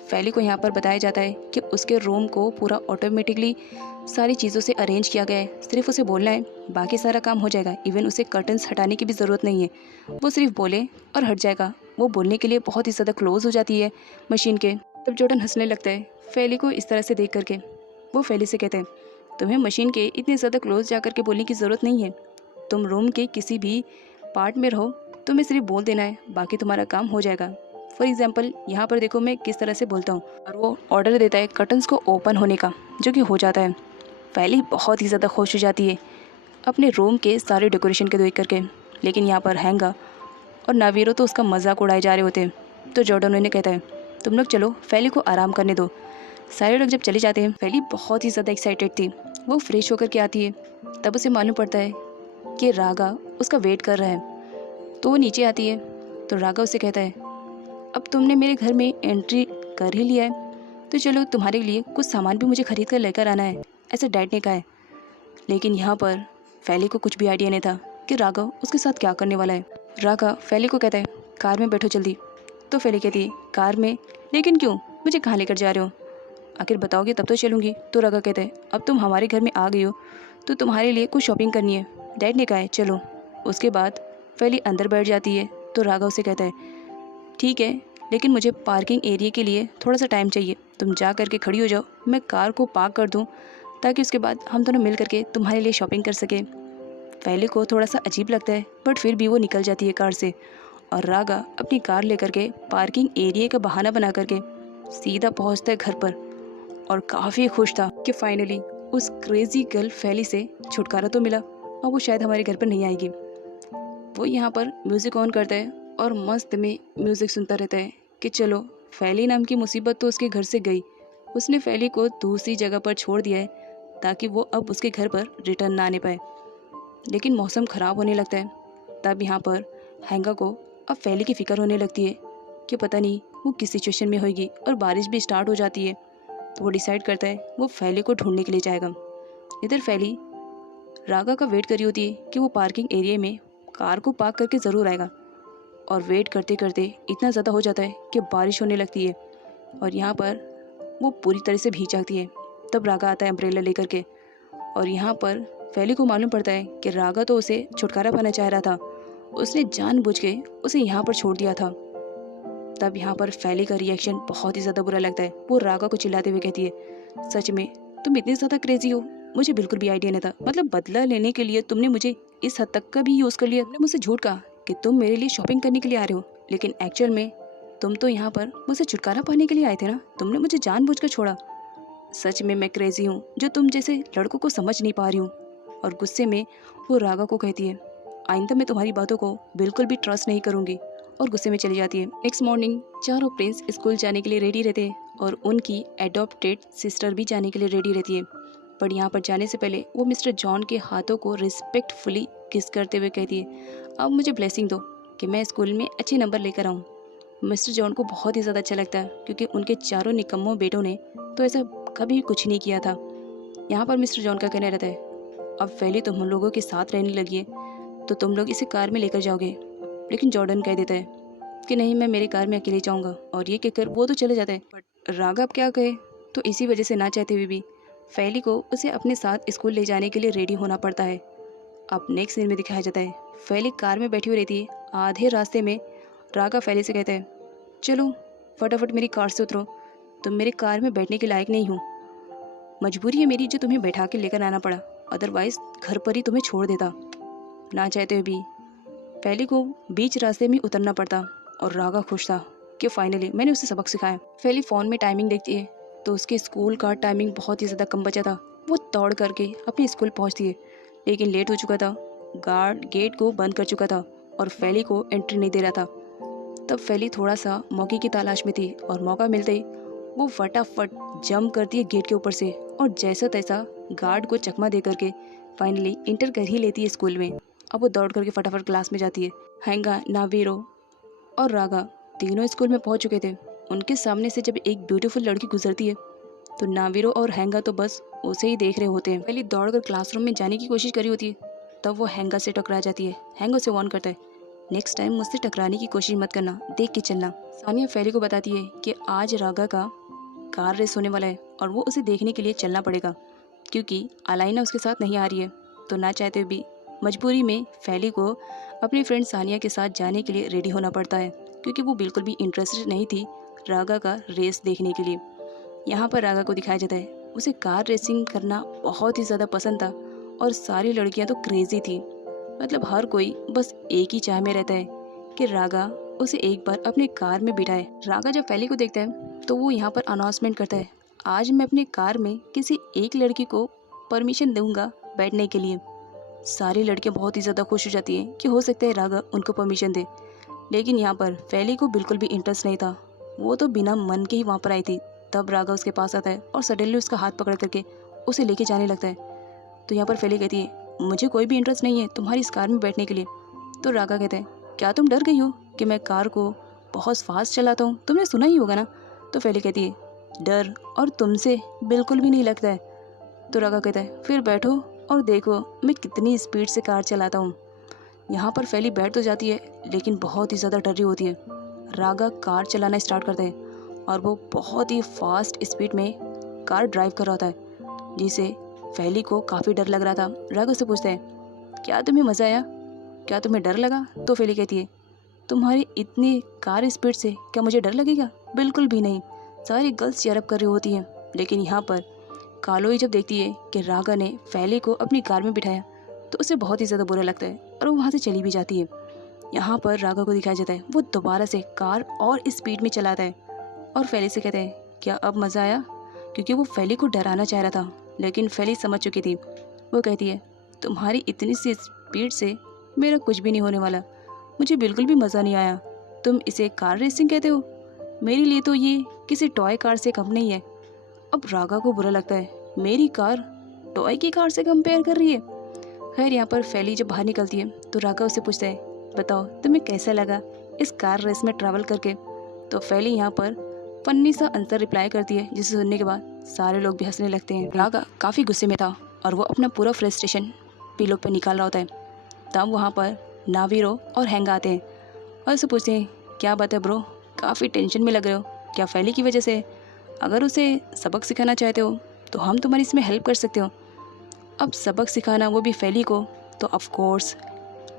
फैली को यहाँ पर बताया जाता है कि उसके रूम को पूरा ऑटोमेटिकली सारी चीज़ों से अरेंज किया गया है, सिर्फ उसे बोलना है, बाकी सारा काम हो जाएगा। इवन उसे कर्टन्स हटाने की भी ज़रूरत नहीं है, वो सिर्फ बोले और हट जाएगा। वो बोलने के लिए बहुत ही ज़्यादा क्लोज हो जाती है मशीन के। तब जॉर्डन हंसने लगता है फैली को इस तरह से देख करके। वो फैली से कहते हैं तुम्हें मशीन के इतने ज़्यादा क्लोज जा करके बोलने की ज़रूरत नहीं है, तुम रूम के किसी भी पार्ट में रहो, तुम्हें सिर्फ बोल देना है, बाकी तुम्हारा काम हो जाएगा। फॉर एग्जाम्पल यहाँ पर देखो मैं किस तरह से बोलता हूँ। और वो ऑर्डर देता है कर्टन्स को ओपन होने का, जो कि हो जाता है। फैली बहुत ही ज़्यादा खुश हो जाती है अपने रूम के सारे डेकोरेशन के देख करके। लेकिन यहाँ पर हैंगा और नावीरो तो उसका मजाक उड़ाए जा रहे होते हैं। तो जॉर्डन उन्हें कहता है तुम लोग चलो, फैली को आराम करने दो। सारे लोग जब चले जाते हैं, फैली बहुत ही ज़्यादा एक्साइटेड थी। वो फ्रेश होकर के आती है, तब उसे मालूम पड़ता है कि रागा उसका वेट कर रहा है। तो वो नीचे आती है तो रागा उसे कहता है अब तुमने मेरे घर में एंट्री कर ही लिया है, तो चलो तुम्हारे लिए कुछ सामान भी मुझे खरीद कर लेकर आना है, ऐसे डैड ने कहा है। लेकिन यहाँ पर फैली को कुछ भी आइडिया नहीं था कि रागा उसके साथ क्या करने वाला है। रागा फैली को कहता है कार में बैठो जल्दी। तो फैली कहती है कार में? लेकिन क्यों, मुझे कहाँ लेकर जा रहे हो? आखिर बताओगे तब तो चलूँगी। तो रागा कहता है अब तुम हमारे घर में आ गई हो तो तुम्हारे लिए कुछ शॉपिंग करनी है, डैड ने कहा है, चलो। उसके बाद फैली अंदर बैठ जाती है तो रागा उसे कहता है ठीक है, लेकिन मुझे पार्किंग एरिया के लिए थोड़ा सा टाइम चाहिए, तुम जा करके खड़ी हो जाओ, मैं कार को पार्क कर दूँ ताकि उसके बाद हम दोनों मिल करके तुम्हारे लिए शॉपिंग कर सकें। फैली को थोड़ा सा अजीब लगता है, बट फिर भी वो निकल जाती है कार से और रागा अपनी कार लेकर के पार्किंग एरिया का बहाना बना करके सीधा पहुंचता है घर पर और काफ़ी खुश था कि फाइनली उस क्रेजी गर्ल फैली से छुटकारा तो मिला और वो शायद हमारे घर पर नहीं आएगी। वो यहाँ पर म्यूज़िक ऑन करता है और मस्त में म्यूज़िक सुनता रहता है कि चलो, फैली नाम की मुसीबत तो उसके घर से गई। उसने फैली को दूसरी जगह पर छोड़ दिया है ताकि वो अब उसके घर पर रिटर्न ना आने पाए। लेकिन मौसम ख़राब होने लगता है। तब यहाँ पर हैंगा को अब फैली की फ़िक्र होने लगती है कि पता नहीं वो किस सिचुएशन में होगी और बारिश भी स्टार्ट हो जाती है। तो वो डिसाइड करता है वो फैली को ढूंढने के लिए जाएगा। इधर फैली रागा का वेट करी होती है कि वो पार्किंग एरिया में कार को पार्क करके ज़रूर आएगा और वेट करते करते इतना ज़्यादा हो जाता है कि बारिश होने लगती है और यहाँ पर वो पूरी तरह से भीग जाती है। तब रागा आता है अम्ब्रेला लेकर के और यहाँ पर फैली को मालूम पड़ता है कि रागा तो उसे छुटकारा पाना चाह रहा था, उसने जानबूझ के उसे यहाँ पर छोड़ दिया था। तब यहाँ पर फैली का रिएक्शन बहुत ही ज़्यादा बुरा लगता है। वो रागा को चिल्लाते हुए कहती है सच में तुम इतनी ज़्यादा क्रेजी हो, मुझे बिल्कुल भी आइडिया नहीं था। मतलब बदला लेने के लिए तुमने मुझे इस हद तक का भी यूज़ कर लिया। तुमने मुझसे झूठ कहा कि तुम मेरे लिए शॉपिंग करने के लिए आ रहे हो, लेकिन एक्चुअल में तुम तो यहाँ पर मुझसे छुटकारा पाने के लिए आए थे ना। तुमने मुझे जानबूझकर छोड़ा। सच में मैं क्रेजी हूँ जो तुम जैसे लड़कों को समझ नहीं पा रही हूँ। और गुस्से में वो रागा को कहती है आइंदा मैं तुम्हारी बातों को बिल्कुल भी ट्रस्ट नहीं करूँगी और गुस्से में चली जाती है। नेक्स्ट मॉर्निंग चारों प्रिंस स्कूल जाने के लिए रेडी रहते हैं और उनकी एडॉप्टेड सिस्टर भी जाने के लिए रेडी रहती है। पर यहाँ पर जाने से पहले वो मिस्टर जॉन के हाथों को रिस्पेक्टफुली किस करते हुए कहती है अब मुझे ब्लेसिंग दो कि मैं स्कूल में अच्छे नंबर लेकर आऊँ। मिस्टर जॉन को बहुत ही ज़्यादा अच्छा लगता है क्योंकि उनके चारों निकम्मों बेटों ने तो ऐसा कभी कुछ नहीं किया था। यहाँ पर मिस्टर जॉन का कहना रहता है अब फैली तुम लोगों के साथ रहने लगी है तो तुम लोग इसे कार में लेकर जाओगे। लेकिन जॉर्डन कह देता है कि नहीं, मैं मेरी कार में अकेले जाऊँगा और ये कहकर वो तो चले जाता है। बट राघव क्या कहे, तो इसी वजह से ना चाहते हुए भी फैली को उसे अपने साथ स्कूल ले जाने के लिए रेडी होना पड़ता है। अब नेक्स्ट सीन में दिखाया जाता है फैली कार में बैठी हुई रहती है। आधे रास्ते में राघव फैली से कहता है चलो फटाफट मेरी कार से उतरो, तुम मेरी कार में बैठने के लायक नहीं हो। मजबूरी है मेरी जो तुम्हें बैठा के लेकर आना पड़ा, अदरवाइज घर पर ही तुम्हें छोड़ देता। ना चाहते हुए भी फैली को बीच रास्ते में उतरना पड़ता और रागा खुश था कि फाइनली मैंने उसे सबक सिखाया। फैली फ़ोन में टाइमिंग देखती है तो उसके स्कूल का टाइमिंग बहुत ही ज़्यादा कम बचा था। वो दौड़ करके अपने स्कूल पहुंचती है, लेकिन लेट हो चुका था। गार्ड गेट को बंद कर चुका था और फैली को एंट्री नहीं दे रहा था। तब फैली थोड़ा सा मौके की तलाश में थी और मौका मिलते ही वो फटाफट जंप करती है गेट के ऊपर से और जैसा तैसा गार्ड को चकमा दे करके फाइनली इंटर कर ही लेती है स्कूल में। अब वो दौड़ करके फटाफट क्लास में जाती है। हैंगा, नावीरो और रागा तीनों स्कूल में पहुंच चुके थे। उनके सामने से जब एक ब्यूटीफुल लड़की गुजरती है तो नावीरो और हैंगा तो बस उसे ही देख रहे होते हैं। पहले दौड़कर क्लासरूम में जाने की कोशिश करी होती है, तब वो हैंगा से टकरा जाती है। हैंगा उसे वार्न करता है, नेक्स्ट टाइम मुझसे टकराने की कोशिश मत करना, देख के चलना। सानिया फैली को बताती है कि आज रागा का कार रेस होने वाला है और वो उसे देखने के लिए चलना पड़ेगा क्योंकि अलाइना उसके साथ नहीं आ रही है। तो ना चाहते भी मजबूरी में फैली को अपनी फ्रेंड सानिया के साथ जाने के लिए रेडी होना पड़ता है क्योंकि वो बिल्कुल भी इंटरेस्टेड नहीं थी रागा का रेस देखने के लिए। यहाँ पर रागा को दिखाया जाता है उसे कार रेसिंग करना बहुत ही ज़्यादा पसंद था और सारी लड़कियाँ तो क्रेजी थी। मतलब हर कोई बस एक ही चाह में रहता है कि रागा उसे एक बार अपने कार में बिठाए। रागा जब फैली को देखता है तो वो यहाँ पर अनाउंसमेंट करता है, आज मैं अपने कार में किसी एक लड़की को परमिशन दूंगा बैठने के लिए। सारी लड़कियाँ बहुत ही ज़्यादा खुश हो जाती हैं कि हो सकता है रागा उनको परमिशन दे, लेकिन यहाँ पर फैली को बिल्कुल भी इंटरेस्ट नहीं था। वो तो बिना मन के ही वहाँ पर आई थी। तब रागा उसके पास आता है और सडनली उसका हाथ पकड़ करके उसे लेके जाने लगता है। तो यहाँ पर फैली कहती है, मुझे कोई भी इंटरेस्ट नहीं है तुम्हारी इस कार में बैठने के लिए। तो रागा कहता है, क्या तुम डर गई हो कि मैं कार को बहुत फास्ट चलाता हूँ, तुमने सुना ही होगा ना। तो फैली कहती है, डर और तुमसे बिल्कुल भी नहीं लगता है। तो रागा कहता है, फिर बैठो और देखो मैं कितनी स्पीड से कार चलाता हूँ। यहाँ पर फैली बैठ तो जाती है लेकिन बहुत ही ज़्यादा डर रही होती है। रागा कार चलाना स्टार्ट करता है और वो बहुत ही फास्ट स्पीड में कार ड्राइव कर रहा होता है, जिसे फैली को काफ़ी डर लग रहा था। रागा से पूछता है, क्या तुम्हें मज़ा आया, क्या तुम्हें डर लगा। तो फैली कहती है, तुम्हारी इतनी कार स्पीड से क्या मुझे डर लगेगा, बिल्कुल भी नहीं। सारी गर्ल्स चेयरअप कर रही होती हैं, लेकिन यहाँ पर कालोई जब देखती है कि रागा ने फैली को अपनी कार में बिठाया तो उसे बहुत ही ज़्यादा बुरा लगता है और वो वहाँ से चली भी जाती है। यहाँ पर रागा को दिखाया जाता है वो दोबारा से कार और स्पीड में चलाता है और फैली से कहता है, क्या अब मज़ा आया, क्योंकि वो फैली को डराना चाह रहा था लेकिन फैली समझ चुकी थी। वो कहती है, तुम्हारी इतनी सी स्पीड से मेरा कुछ भी नहीं होने वाला, मुझे बिल्कुल भी मज़ा नहीं आया। तुम इसे कार रेसिंग कहते हो, मेरे लिए तो ये किसी टॉय कार से कम नहीं है। अब रागा को बुरा लगता है, मेरी कार टॉय की कार से कंपेयर कर रही है। खैर यहाँ पर फैली जब बाहर निकलती है तो रागा उससे पूछता है, बताओ तुम्हें कैसा लगा इस कार रेस में ट्रैवल करके। तो फैली यहाँ पर फन्नी सा आंसर रिप्लाई करती है, जिसे सुनने के बाद सारे लोग भी हंसने लगते हैं। रागा काफ़ी गुस्से में था और वो अपना पूरा फ्रस्ट्रेशन पिलो पर निकाल रहा होता है। तब वहाँ पर नावीरो और हैंगा आते हैं और उससे पूछते हैं, क्या बात है ब्रो, काफ़ी टेंशन में लग रहे हो, क्या फैली की वजह से। अगर उसे सबक सिखाना चाहते हो तो हम तुम्हारी इसमें हेल्प कर सकते हो। अब सबक सिखाना वो भी फैली को, तो ऑफ कोर्स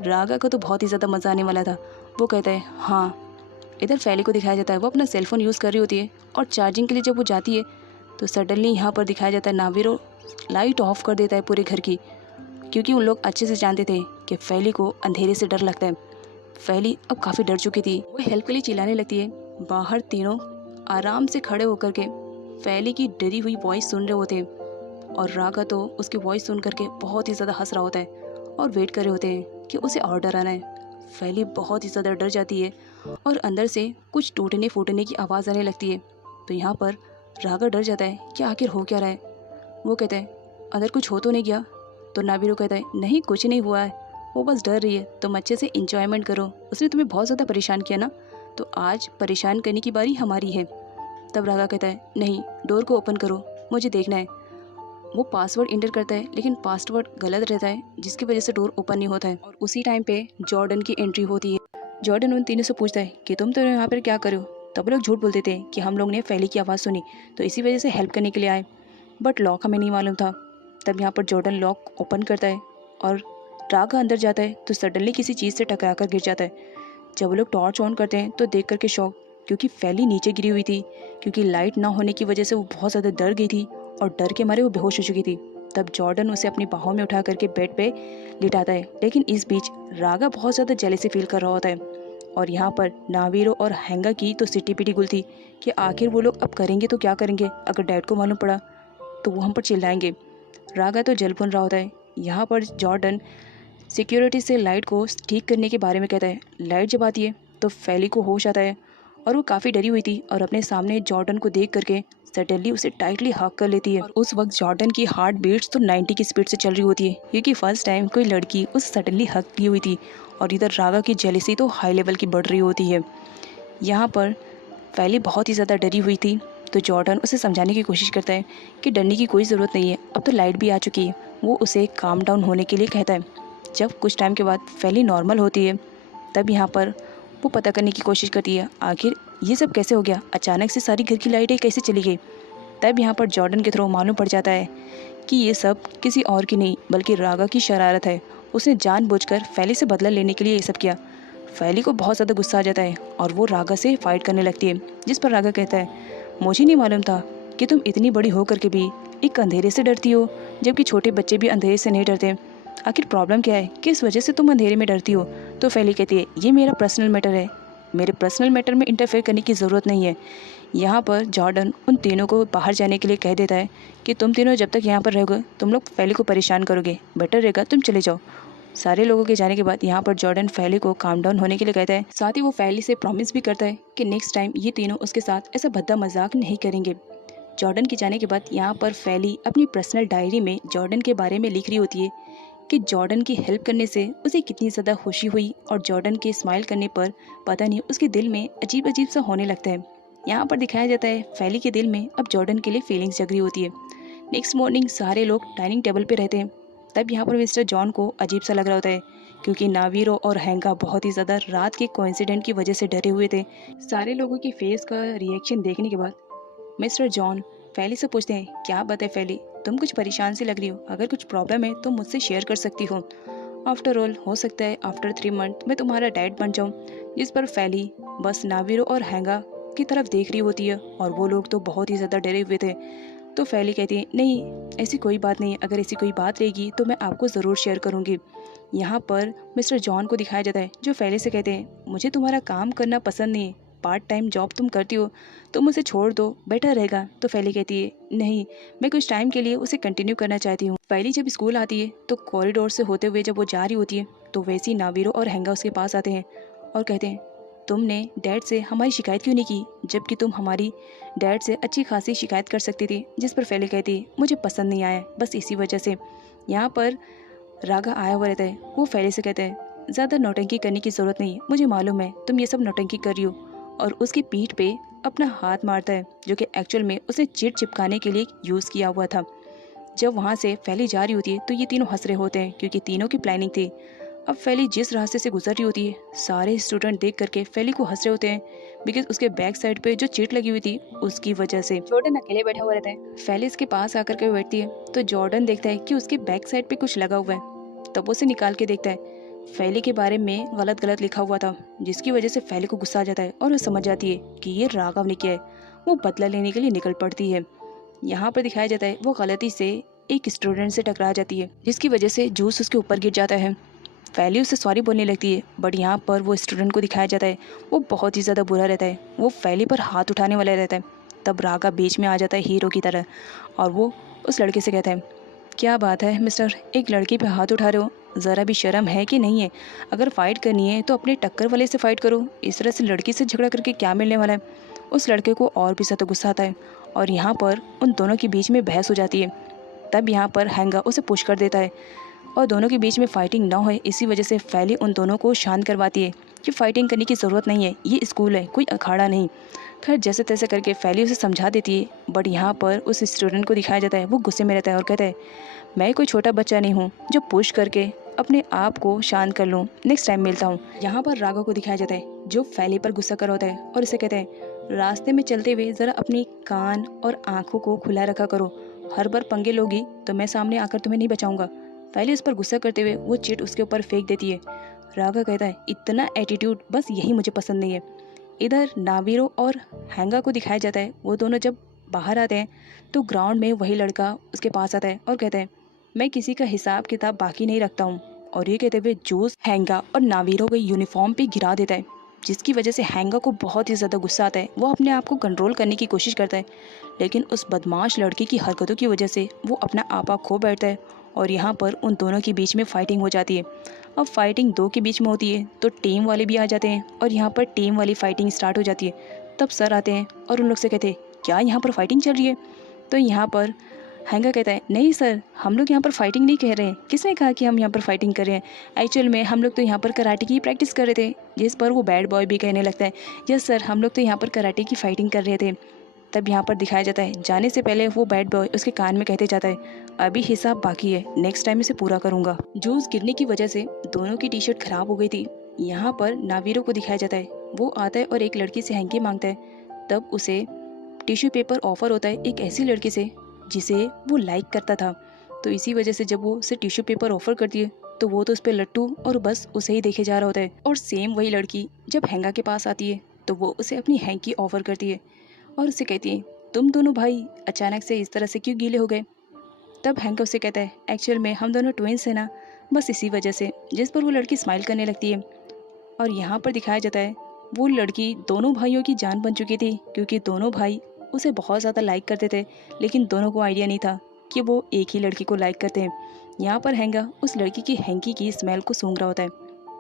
रागा को तो बहुत ही ज़्यादा मज़ा आने वाला था। वो कहता है हाँ। इधर फैली को दिखाया जाता है वो अपना सेलफोन यूज़ कर रही होती है और चार्जिंग के लिए जब वो जाती है तो सडनली यहाँ पर दिखाया जाता है नावीरो लाइट ऑफ कर देता है पूरे घर की, क्योंकि उन लोग अच्छे से जानते थे कि फैली को अंधेरे से डर लगता है। फैली अब काफ़ी डर चुकी थी, वो हेल्प के लिए चिल्लाने लगती है। बाहर तीनों आराम से खड़े होकर के फैली की डरी हुई वॉइस सुन रहे होते हैं और रागा तो उसकी वॉइस सुन करके बहुत ही ज़्यादा हंस रहा होता है और वेट कर रहे होते हैं कि उसे और डराना है। फैली बहुत ही ज़्यादा डर जाती है और अंदर से कुछ टूटने फूटने की आवाज़ आने लगती है। तो यहाँ पर रागा डर जाता है कि आखिर हो क्या रहा है। वो कहता है, अंदर कुछ हो तो नहीं गया। तो नावीरो कहता है, नहीं कुछ नहीं हुआ है, वो बस डर रही है, तुम अच्छे से इंजॉयमेंट करो, उसने तुम्हें बहुत ज़्यादा परेशान किया ना, तो आज परेशान करने की बारी हमारी है। तब रागा कहता है, नहीं डोर को ओपन करो, मुझे देखना है। वो पासवर्ड इंटर करता है लेकिन पासवर्ड गलत रहता है, जिसकी वजह से डोर ओपन नहीं होता है। और उसी टाइम पे जॉर्डन की एंट्री होती है। जॉर्डन उन तीनों से पूछता है कि तुम तो यहाँ पर क्या करो। तब लोग झूठ बोल देते हैं कि हम लोग ने फैली की आवाज़ सुनी तो इसी वजह से हेल्प करने के लिए आए, बट लॉक हमें नहीं मालूम था। तब यहाँ पर जॉर्डन लॉक ओपन करता है और रागा अंदर जाता है तो सडनली किसी चीज़ से टकरा कर गिर जाता है। जब वो लोग टॉर्च ऑन करते हैं तो देख करके शॉक, क्योंकि फैली नीचे गिरी हुई थी, क्योंकि लाइट ना होने की वजह से वो बहुत ज़्यादा डर गई थी और डर के मारे वो बेहोश हो चुकी थी। तब जॉर्डन उसे अपनी बाहों में उठा करके बेड पे लिटाता है, लेकिन इस बीच रागा बहुत ज़्यादा जेलेसी फील कर रहा होता है। और यहाँ पर नावीरो और हैंगा की तो सिटी पिटी गुल थी कि आखिर वो लोग अब करेंगे तो क्या करेंगे, अगर डैड को मालूम पड़ा तो वो हम पर चिल्लाएंगे। रागा तो जल भुन रहा होता है। यहाँ पर जॉर्डन सिक्योरिटी से लाइट को ठीक करने के बारे में कहता है। लाइट जब आती है तो फैली को होश आता है और वो काफ़ी डरी हुई थी और अपने सामने जॉर्डन को देख करके सडनली उसे टाइटली हग कर लेती है। और उस वक्त जॉर्डन की हार्ट बीट्स तो 90 की स्पीड से चल रही होती है, क्योंकि फर्स्ट टाइम कोई लड़की उस सडनली हग की हुई थी। और इधर रागा की जेलसी तो हाई लेवल की बढ़ रही होती है। यहाँ पर फैली बहुत ही ज़्यादा डरी हुई थी, तो जॉर्डन उसे समझाने की कोशिश करता है कि डरने की कोई ज़रूरत नहीं है, अब तो लाइट भी आ चुकी है। वो उसे काम डाउन होने के लिए कहता है। जब कुछ टाइम के बाद फैली नॉर्मल होती है, तब यहाँ पर वो पता करने की कोशिश करती है आखिर ये सब कैसे हो गया, अचानक से सारी घर की लाइटें कैसे चली गई। तब यहाँ पर जॉर्डन के थ्रू मालूम पड़ जाता है कि ये सब किसी और की नहीं बल्कि रागा की शरारत है। उसने जानबूझकर फैली से बदला लेने के लिए ये सब किया। फैली को बहुत ज़्यादा गुस्सा आ जाता है और वो रागा से फाइट करने लगती है, जिस पर रागा कहता है, मुझे नहीं मालूम था कि तुम इतनी बड़ी होकर के भी एक अंधेरे से डरती हो, जबकि छोटे बच्चे भी अंधेरे से नहीं डरते। आखिर प्रॉब्लम क्या है, किस वजह से तुम अंधेरे में डरती हो। तो फैली कहती है, ये मेरा पर्सनल मैटर है, मेरे पर्सनल मैटर में इंटरफेयर करने की ज़रूरत नहीं है। यहाँ पर जॉर्डन उन तीनों को बाहर जाने के लिए कह देता है कि तुम तीनों जब तक यहाँ पर रहोगे तुम लोग फैली को परेशान करोगे, बेटर रहेगा तुम चले जाओ। सारे लोगों के जाने के बाद यहाँ पर जॉर्डन फैली को काम डाउन होने के लिए कहता है। साथ ही वो फैली से प्रॉमिस भी करता है कि नेक्स्ट टाइम ये तीनों उसके साथ ऐसा भद्दा मजाक नहीं करेंगे। जॉर्डन के जाने के बाद यहाँ पर फैली अपनी पर्सनल डायरी में जॉर्डन के बारे में लिख रही होती है कि जॉर्डन की हेल्प करने से उसे कितनी ज़्यादा खुशी हुई और जॉर्डन के स्माइल करने पर पता नहीं उसके दिल में अजीब अजीब सा होने लगता है। यहाँ पर दिखाया जाता है फैली के दिल में अब जॉर्डन के लिए फीलिंग्स जग रही होती है। नेक्स्ट मॉर्निंग सारे लोग डाइनिंग टेबल पे रहते हैं। तब यहाँ पर मिस्टर जॉन को अजीब सा लग रहा होता है, क्योंकि नावीरो और हैंगा बहुत ही ज़्यादा रात के कोइंसिडेंट की वजह से डरे हुए थे। सारे लोगों की फेस का रिएक्शन देखने के बाद मिस्टर जॉन फैली से पूछते हैं, क्या बात है फैली, तुम कुछ परेशान सी लग रही हो, अगर कुछ प्रॉब्लम है तो मुझसे शेयर कर सकती हो। आफ्टर ऑल हो सकता है आफ्टर 3 मंथ मैं तुम्हारा डैड बन जाऊँ। जिस पर फैली बस नावीरो और हैंगा की तरफ देख रही होती है और वो लोग तो बहुत ही ज़्यादा डरे हुए थे। तो फैली कहती है, नहीं ऐसी कोई बात नहीं, अगर ऐसी कोई बात रहेगी तो मैं आपको ज़रूर शेयर करूँगी। यहाँ पर मिस्टर जॉन को दिखाया जाता है जो फैली से कहते हैं, मुझे तुम्हारा काम करना पसंद नहीं है, पार्ट टाइम जॉब तुम करती हो, तुम उसे छोड़ दो बेटर रहेगा। तो फैली कहती है, नहीं मैं कुछ टाइम के लिए उसे कंटिन्यू करना चाहती हूँ। फैली जब स्कूल आती है तो कॉरिडोर से होते हुए जब वो जा रही होती है तो वैसे ही नावीरो और हैंगा उसके पास आते हैं और कहते हैं, तुमने डैड से हमारी शिकायत क्यों नहीं की, जबकि तुम हमारी डैड से अच्छी खासी शिकायत कर सकती थी। जिस पर फैली कहती है, मुझे पसंद नहीं आया बस इसी वजह से। यहाँ पर रागा आया हुआ रहता है, वो फैली से कहता है, ज़्यादा नौटंकी करने की ज़रूरत नहीं, मुझे मालूम है तुम ये सब नौटंकी कर रही हो। और उसकी पीठ पे अपना हाथ मारता है, जो कि एक्चुअल में उसने चिट चिपकाने के लिए यूज़ किया हुआ था। जब वहाँ से फैली जा रही होती है तो ये तीनों हंस रहे होते हैं, क्योंकि तीनों की प्लानिंग थी। अब फैली जिस रास्ते से गुजर रही होती है सारे स्टूडेंट देख करके फैली को हंस रहे होते हैं, बिकॉज उसके बैक साइड पे जो चिट लगी हुई थी उसकी वजह से। जॉर्डन अकेले बैठा हुआ रहता है। फैली इसके पास आकर के बैठती है तो जॉर्डन देखता है कि उसके बैक साइड पे कुछ लगा हुआ है। तब उसे निकाल के देखता है, फैली के बारे में गलत गलत लिखा हुआ था, जिसकी वजह से फैली को गुस्सा आ जाता है और वो समझ जाती है कि ये राघव ने किया है। वो बदला लेने के लिए निकल पड़ती है। यहाँ पर दिखाया जाता है वो गलती से एक स्टूडेंट से टकरा जाती है, जिसकी वजह से जूस उसके ऊपर गिर जाता है। फैली उसे सॉरी बोलने लगती है, बट यहाँ पर वो स्टूडेंट को दिखाया जाता है वो बहुत ही ज़्यादा बुरा रहता है, वो फैली पर हाथ उठाने वाला रहता है। तब रागा बीच में आ जाता है हीरो की तरह और वो उस लड़के से कहता है, क्या बात है मिस्टर, एक लड़की पे हाथ उठा रहे हो, ज़रा भी शर्म है कि नहीं है? अगर फ़ाइट करनी है तो अपने टक्कर वाले से फ़ाइट करो, इस तरह से लड़की से झगड़ा करके क्या मिलने वाला है। उस लड़के को और भी ज़्यादा गुस्सा आता है और यहाँ पर उन दोनों के बीच में बहस हो जाती है। तब यहाँ पर हैंगा उसे पुश कर देता है और दोनों के बीच में फाइटिंग ना हो, इसी वजह से फैली उन दोनों को शांत करवाती है कि फाइटिंग करने की ज़रूरत नहीं है, ये स्कूल है कोई अखाड़ा नहीं। खैर जैसे तैसे करके फैली उसे समझा देती है, बट यहाँ पर उस स्टूडेंट को दिखाया जाता है वो गुस्से में रहता है और कहता है, मैं कोई छोटा बच्चा नहीं हूँ जो पुश करके अपने आप को शांत कर लूँ, नेक्स्ट टाइम मिलता हूँ। यहाँ पर राघव को दिखाया जाता है जो फैली पर गुस्सा कर होता है और इसे कहता है, रास्ते में चलते हुए ज़रा अपनी कान और आँखों को खुला रखा करो, हर बार पंगे लोगी तो मैं सामने आकर तुम्हें नहीं बचाऊंगा। फैली उस पर गुस्सा करते हुए वो चिट उसके ऊपर फेंक देती है। राघव कहता है, इतना एटीट्यूड बस यही मुझे पसंद नहीं है। इधर नावीरो और हैंगा को दिखाया जाता है वो दोनों जब बाहर आते हैं तो ग्राउंड में वही लड़का उसके पास आता है और कहता है, मैं किसी का हिसाब किताब बाकी नहीं रखता हूँ। और ये कहते हुए जोश हैंगा और नावीरो के यूनिफॉर्म पे गिरा देता है, जिसकी वजह से हैंगा को बहुत ही ज़्यादा गुस्सा आता है। वो अपने आप को कंट्रोल करने की कोशिश करता है, लेकिन उस बदमाश लड़की की हरकतों की वजह से वो अपना आपा खो बैठता है और यहाँ पर उन दोनों के बीच में फाइटिंग हो जाती है। अब फाइटिंग दो के बीच में होती है तो टीम वाले भी आ जाते हैं और यहाँ पर टीम वाली फाइटिंग स्टार्ट हो जाती है। तब सर आते हैं और उन लोग से कहते हैं, क्या यहाँ पर फाइटिंग चल रही है? तो यहाँ पर हैंगा कहता है, नहीं सर, हम लोग यहाँ पर फाइटिंग नहीं कह रहे हैं। किसने कहा कि हम यहाँ पर फाइटिंग कर रहे हैं? एक्चुअल में हम लोग तो यहाँ पर कराटे की प्रैक्टिस कर रहे थे। जिस पर वो बैड बॉय भी कहने लगता है, यस सर, हम लोग तो यहाँ पर कराटे की फाइटिंग कर रहे थे। तब यहाँ पर दिखाया जाता है, जाने से पहले वो बैड बॉय उसके कान में कहते जाता है, अभी हिसाब बाकी है, नेक्स्ट टाइम इसे पूरा करूँगा। जूस गिरने की वजह से दोनों की टी शर्ट खराब हो गई थी। यहाँ पर नावीरो को दिखाया जाता है, वो आता है और एक लड़की से हैंकी मांगता है। तब उसे टिश्यू पेपर ऑफर होता है एक ऐसी लड़की से जिसे वो लाइक करता था। तो इसी वजह से जब वो उसे टिश्यू पेपर ऑफर करती है तो वो तो उस पर लट्टू और बस उसे ही देखे जा रहा होता है। और सेम वही लड़की जब हैंगा के पास आती है तो वो उसे अपनी हैंकी ऑफर करती है और उसे कहती है, तुम दोनों भाई अचानक से इस तरह से क्यों गीले हो गए? तब हैंगा उसे कहता है, एक्चुअल में हम दोनों ट्विंस हैं ना, बस इसी वजह से। जिस पर वो लड़की स्माइल करने लगती है और यहाँ पर दिखाया जाता है वो लड़की दोनों भाइयों की जान बन चुकी थी, क्योंकि दोनों भाई उसे बहुत ज़्यादा लाइक करते थे, लेकिन दोनों को आइडिया नहीं था कि वो एक ही लड़की को लाइक करते हैं। यहाँ पर हैंगा उस लड़की की हैंकी की स्मेल को सूंघ रहा होता है।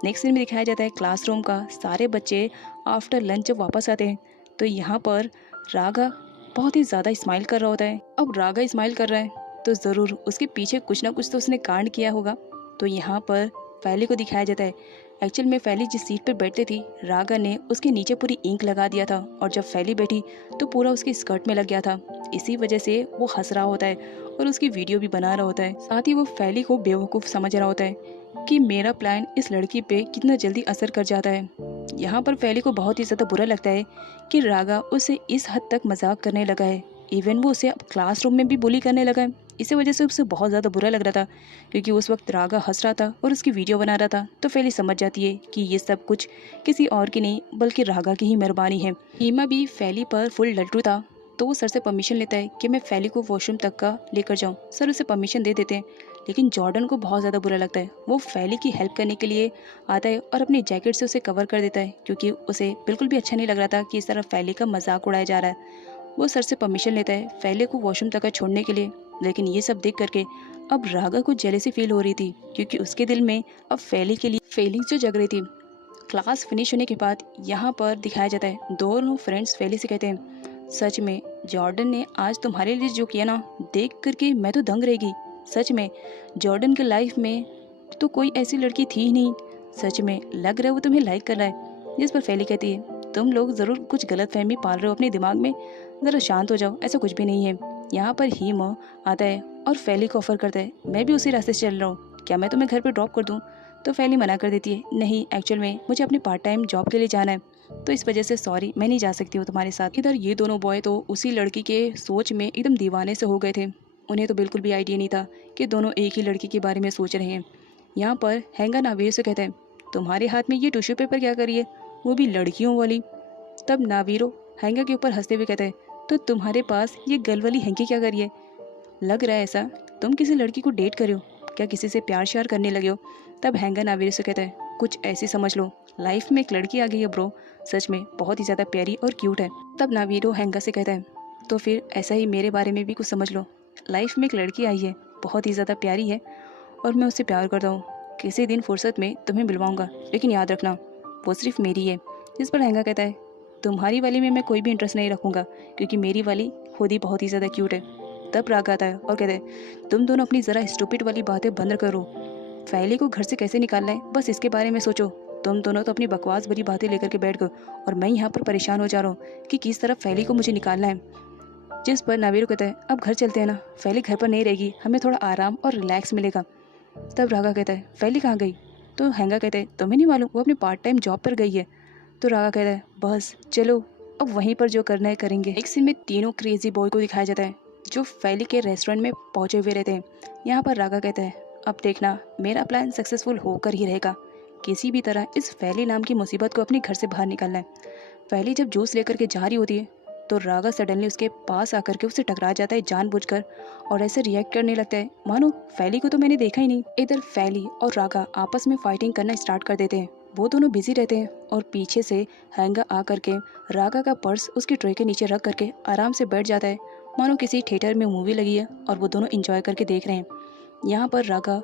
नेक्स्ट सीन में दिखाया जाता है क्लासरूम का। सारे बच्चे आफ्टर लंच जब वापस आते हैं तो यहाँ पर रागा बहुत ही ज़्यादा स्माइल कर रहा होता है। अब रागा स्माइल कर रहा है तो ज़रूर उसके पीछे कुछ ना कुछ तो उसने कांड किया होगा। तो यहाँ पर फैली को दिखाया जाता है। एक्चुअल में फैली जिस सीट पर बैठती थी, रागा ने उसके नीचे पूरी इंक लगा दिया था और जब फैली बैठी तो पूरा उसके स्कर्ट में लग गया था। इसी वजह से वो हंस रहा होता है और उसकी वीडियो भी बना रहा होता है। साथ ही वो फैली को बेवकूफ़ समझ रहा होता है कि मेरा प्लान इस लड़की पे कितना जल्दी असर कर जाता है। यहाँ पर फैली को बहुत ही ज़्यादा बुरा लगता है कि रागा उसे इस हद तक मजाक करने लगा है। इवन वो उसे अब क्लासरूम में भी बुली करने लगा है। इसी वजह से उसे बहुत ज़्यादा बुरा लग रहा था, क्योंकि उस वक्त रागा हंस रहा था और उसकी वीडियो बना रहा था। तो फैली समझ जाती है कि ये सब कुछ किसी और की नहीं बल्कि रागा की ही मेहरबानी है। हीमा भी फैली पर फुल लट्टू था, तो वो सर से परमिशन लेता है कि मैं फैली को वॉशरूम तक का लेकर जाऊँ। सर उसे परमिशन दे देते हैं, लेकिन जॉर्डन को बहुत ज़्यादा बुरा लगता है। वो फैली की हेल्प करने के लिए आता है और अपनी जैकेट से उसे कवर कर देता है, क्योंकि उसे बिल्कुल भी अच्छा नहीं लग रहा था कि इस तरह फैली का मजाक उड़ाया जा रहा है। वो सर से परमिशन लेता है फैली को वॉशरूम तक छोड़ने के लिए, लेकिन ये सब देख करके अब रागा को जेलेसी फील हो रही थी, क्योंकि उसके दिल में अब फैली के लिए फीलिंग्स जो जग रही थी। क्लास फिनिश होने के बाद यहाँ पर दिखाया जाता है दोनों फ्रेंड्स फैली से कहते हैं, सच में जॉर्डन ने आज तुम्हारे लिए जो किया ना, देख करके मैं तो दंग रह गई। सच में जॉर्डन के लाइफ में तो कोई ऐसी लड़की थी ही नहीं। सच में लग रहा है वो तुम्हें लाइक कर रहा है। जिस पर फैली कहती है, तुम लोग ज़रूर कुछ गलतफहमी पाल रहे हो अपने दिमाग में, ज़रा शांत हो जाओ, ऐसा कुछ भी नहीं है। यहाँ पर हीम आता है और फैली को ऑफर करता है, मैं भी उसी रास्ते से चल रहा हूँ, क्या मैं तुम्हें घर पर ड्रॉप कर दूँ? तो फैली मना कर देती है, नहीं एक्चुअल में मुझे अपने पार्ट टाइम जॉब के लिए जाना है, तो इस वजह से सॉरी मैं नहीं जा सकती हूँ तुम्हारे साथ। इधर ये दोनों बॉय तो उसी लड़की के सोच में एकदम दीवाने से हो गए थे। उन्हें तो बिल्कुल भी आइडिया नहीं था कि दोनों एक ही लड़की के बारे में सोच रहे हैं। यहाँ पर हैंगा नावीरो से कहता है, तुम्हारे हाथ में ये टिश्यू पेपर क्या करिए, वो भी लड़कियों वाली। तब नावीरो हैंगा के ऊपर हंसते हुए कहता है, तो तुम्हारे पास ये गर्ल वाली हैंकी क्या करिए? लग रहा है ऐसा तुम किसी लड़की को डेट करे हो, क्या किसी से प्यार श्यार करने लगे हो? तब हैंगा नावीरो से कहता है, कुछ ऐसी समझ लो, लाइफ में एक लड़की आ गई है ब्रो, सच में बहुत ही ज़्यादा प्यारी और क्यूट है। तब नावीरो हैंगा से कहता है, तो फिर ऐसा ही मेरे बारे में भी कुछ समझ लो, लाइफ में एक लड़की आई है, बहुत ही ज़्यादा प्यारी है और मैं उससे प्यार करता हूँ। किसी दिन फुर्सत में तुम्हें मिलवाऊंगा, लेकिन याद रखना वो सिर्फ मेरी है। जिस पर हैंगा कहता है, तुम्हारी वाली में मैं कोई भी इंटरेस्ट नहीं रखूँगा, क्योंकि मेरी वाली खुद ही बहुत ही ज़्यादा क्यूट है। तब राग आता है और कहता है, तुम दोनों अपनी ज़रा स्टूपिड वाली बातें बंद करो, फैली को घर से कैसे निकालना है बस इसके बारे में सोचो। तुम दोनों तो अपनी बकवास भरी बातें लेकर के बैठ गए और मैं यहाँ पर परेशान हो जा रहा हूँ कि किस तरह फैली को मुझे निकालना है। जिस पर नावीरो कहता है, अब घर चलते हैं ना, फैली घर पर नहीं रहेगी, हमें थोड़ा आराम और रिलैक्स मिलेगा। तब रागा कहता है, फैली कहाँ गई? तो हैंगा कहता है, तुम्हें नहीं मालूम, वो अपनी पार्ट टाइम जॉब पर गई है। तो रागा कहता है, बस चलो अब वहीं पर जो करना है करेंगे। एक सीन में तीनों क्रेजी बॉय को दिखाया जाता है जो फैली के रेस्टोरेंट में पहुंचे हुए रहते हैं। यहाँ पर रागा कहता है, अब देखना मेरा प्लान सक्सेसफुल होकर ही रहेगा, किसी भी तरह इस फैली नाम की मुसीबत को अपने घर से बाहर निकालना है। फैली जब जूस लेकर के जा रही होती है तो रागा सडनली उसके पास आकर के उससे टकरा जाता है जानबूझकर और ऐसे रिएक्ट करने लगता है मानो फैली को तो मैंने देखा ही नहीं। इधर फैली और रागा आपस में फाइटिंग करना स्टार्ट कर देते हैं। वो दोनों बिजी रहते हैं और पीछे से हैंगा आ करके रागा का पर्स उसकी ट्रे के नीचे रख करके आराम से बैठ जाता है मानो किसी थिएटर में मूवी लगी है और वो दोनों इंजॉय करके देख रहे हैं। यहाँ पर रागा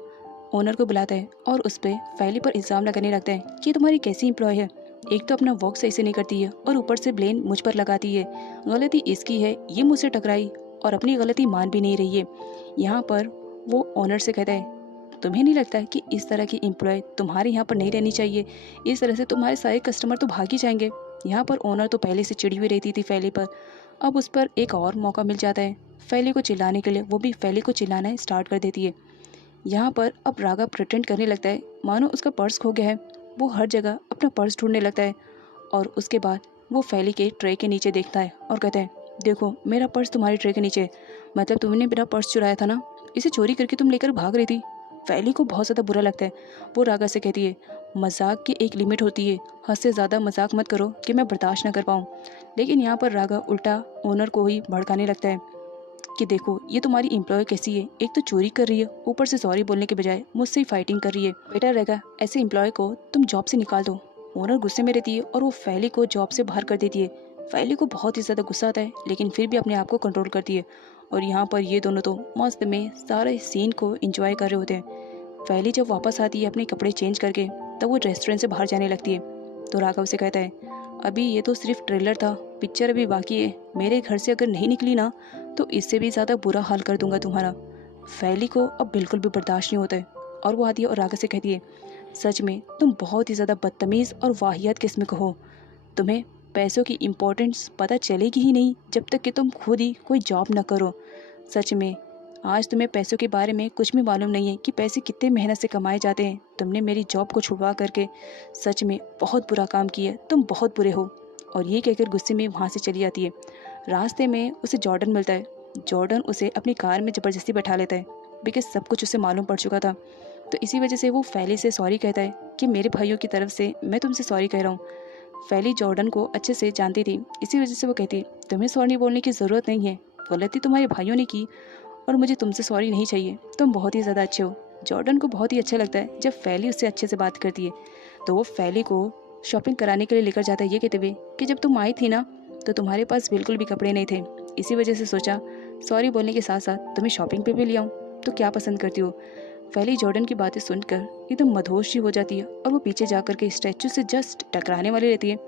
ओनर को बुलाता है और उस पर फैली पर इल्ज़ाम लगाने लगता है कि तुम्हारी कैसी एम्प्लॉय है, एक तो अपना वर्क सही से नहीं करती है और ऊपर से ब्लेम मुझ पर लगाती है, गलती इसकी है, ये मुझसे टकराई और अपनी गलती मान भी नहीं रही है। यहाँ पर वो ओनर से कहता है तुम्हें नहीं लगता कि इस तरह की एम्प्लॉय तुम्हारे यहाँ पर नहीं रहनी चाहिए, इस तरह से तुम्हारे सारे कस्टमर तो भाग ही जाएंगे। यहाँ पर ओनर तो पहले से चिड़ी हुई रहती थी फैली पर, अब उस पर एक और मौका मिल जाता है फैली को चिल्लाने के लिए, वो भी फैली को चिल्लाना स्टार्ट कर देती है। यहाँ पर अब रागा प्रिटेंड करने लगता है मानो उसका पर्स खो गया है। वो हर जगह अपना पर्स ढूंढने लगता है और उसके बाद वो फैली के ट्रे के नीचे देखता है और कहता है देखो मेरा पर्स तुम्हारी ट्रे के नीचे है, मतलब तुमने मेरा पर्स चुराया था ना, इसे चोरी करके तुम लेकर भाग रही थी। फैली को बहुत ज़्यादा बुरा लगता है। वो रागा से कहती है मजाक की एक लिमिट होती है, हद से ज़्यादा मजाक मत करो कि मैं बर्दाश्त ना कर पाऊँ। लेकिन यहाँ पर रागा उल्टा ओनर को ही भड़काने लगता है कि देखो ये तुम्हारी एम्प्लॉय कैसी है, एक तो चोरी कर रही है, ऊपर से सॉरी बोलने के बजाय मुझसे ही फाइटिंग कर रही है। बेटर रहेगा ऐसे एम्प्लॉय को तुम जॉब से निकाल दो। ओनर गुस्से में रहती है और वो फैली को जॉब से बाहर कर देती है। फैली को बहुत ही ज़्यादा गुस्सा आता है लेकिन फिर भी अपने आप को कंट्रोल करती है और यहाँ पर ये दोनों तो मस्त में सारे सीन को एंजॉय कर रहे होते हैं। फैली जब वापस आती है अपने कपड़े चेंज करके तब वो रेस्टोरेंट से बाहर जाने लगती है तो राघव से कहता है अभी ये तो सिर्फ ट्रेलर था, पिक्चर अभी बाकी है, मेरे घर से अगर नहीं निकली ना तो इससे भी ज़्यादा बुरा हाल कर दूंगा तुम्हारा। फैली को अब बिल्कुल भी बर्दाश्त नहीं होता है और वो आती है और राघव से कहती है सच में तुम बहुत ही ज़्यादा बदतमीज़ और वाहियात किस्म को हो, तुम्हें पैसों की इम्पोर्टेंस पता चलेगी ही नहीं जब तक कि तुम खुद ही कोई जॉब न करो। सच में आज तुम्हें पैसों के बारे में कुछ भी मालूम नहीं है कि पैसे कितने मेहनत से कमाए जाते हैं। तुमने मेरी जॉब को छुड़वा करके सच में बहुत बुरा काम किया, तुम बहुत बुरे हो। और ये कहकर गुस्से में वहाँ से चली जाती है। रास्ते में उसे जॉर्डन मिलता है। जॉर्डन उसे अपनी कार में ज़बरदस्ती बैठा लेता है बिकॉज सब कुछ उसे मालूम पड़ चुका था। तो इसी वजह से वो फैली से सॉरी कहता है कि मेरे भाइयों की तरफ से मैं तुमसे सॉरी कह रहा हूँ। फैली जॉर्डन को अच्छे से जानती थी, इसी वजह से वो कहती तुम्हें सॉरी बोलने की ज़रूरत नहीं है, गलती तुम्हारे भाइयों ने की और मुझे तुमसे सॉरी नहीं चाहिए, तुम बहुत ही ज़्यादा अच्छे हो। जॉर्डन को बहुत ही अच्छा लगता है जब फैली उससे अच्छे से बात करती है तो वो फैली को शॉपिंग कराने के लिए लेकर जाता है ये कहते हुए कि जब तुम आई थी ना तो तुम्हारे पास बिल्कुल भी कपड़े नहीं थे, इसी वजह से सोचा सॉरी बोलने के साथ साथ तुम्हें शॉपिंग पे भी ले आऊँ, तो क्या पसंद करती हो। फैली जॉर्डन की बातें सुनकर एकदम मदहोश ही हो जाती है और वो पीछे जा कर के स्टैचू से जस्ट टकराने वाली रहती है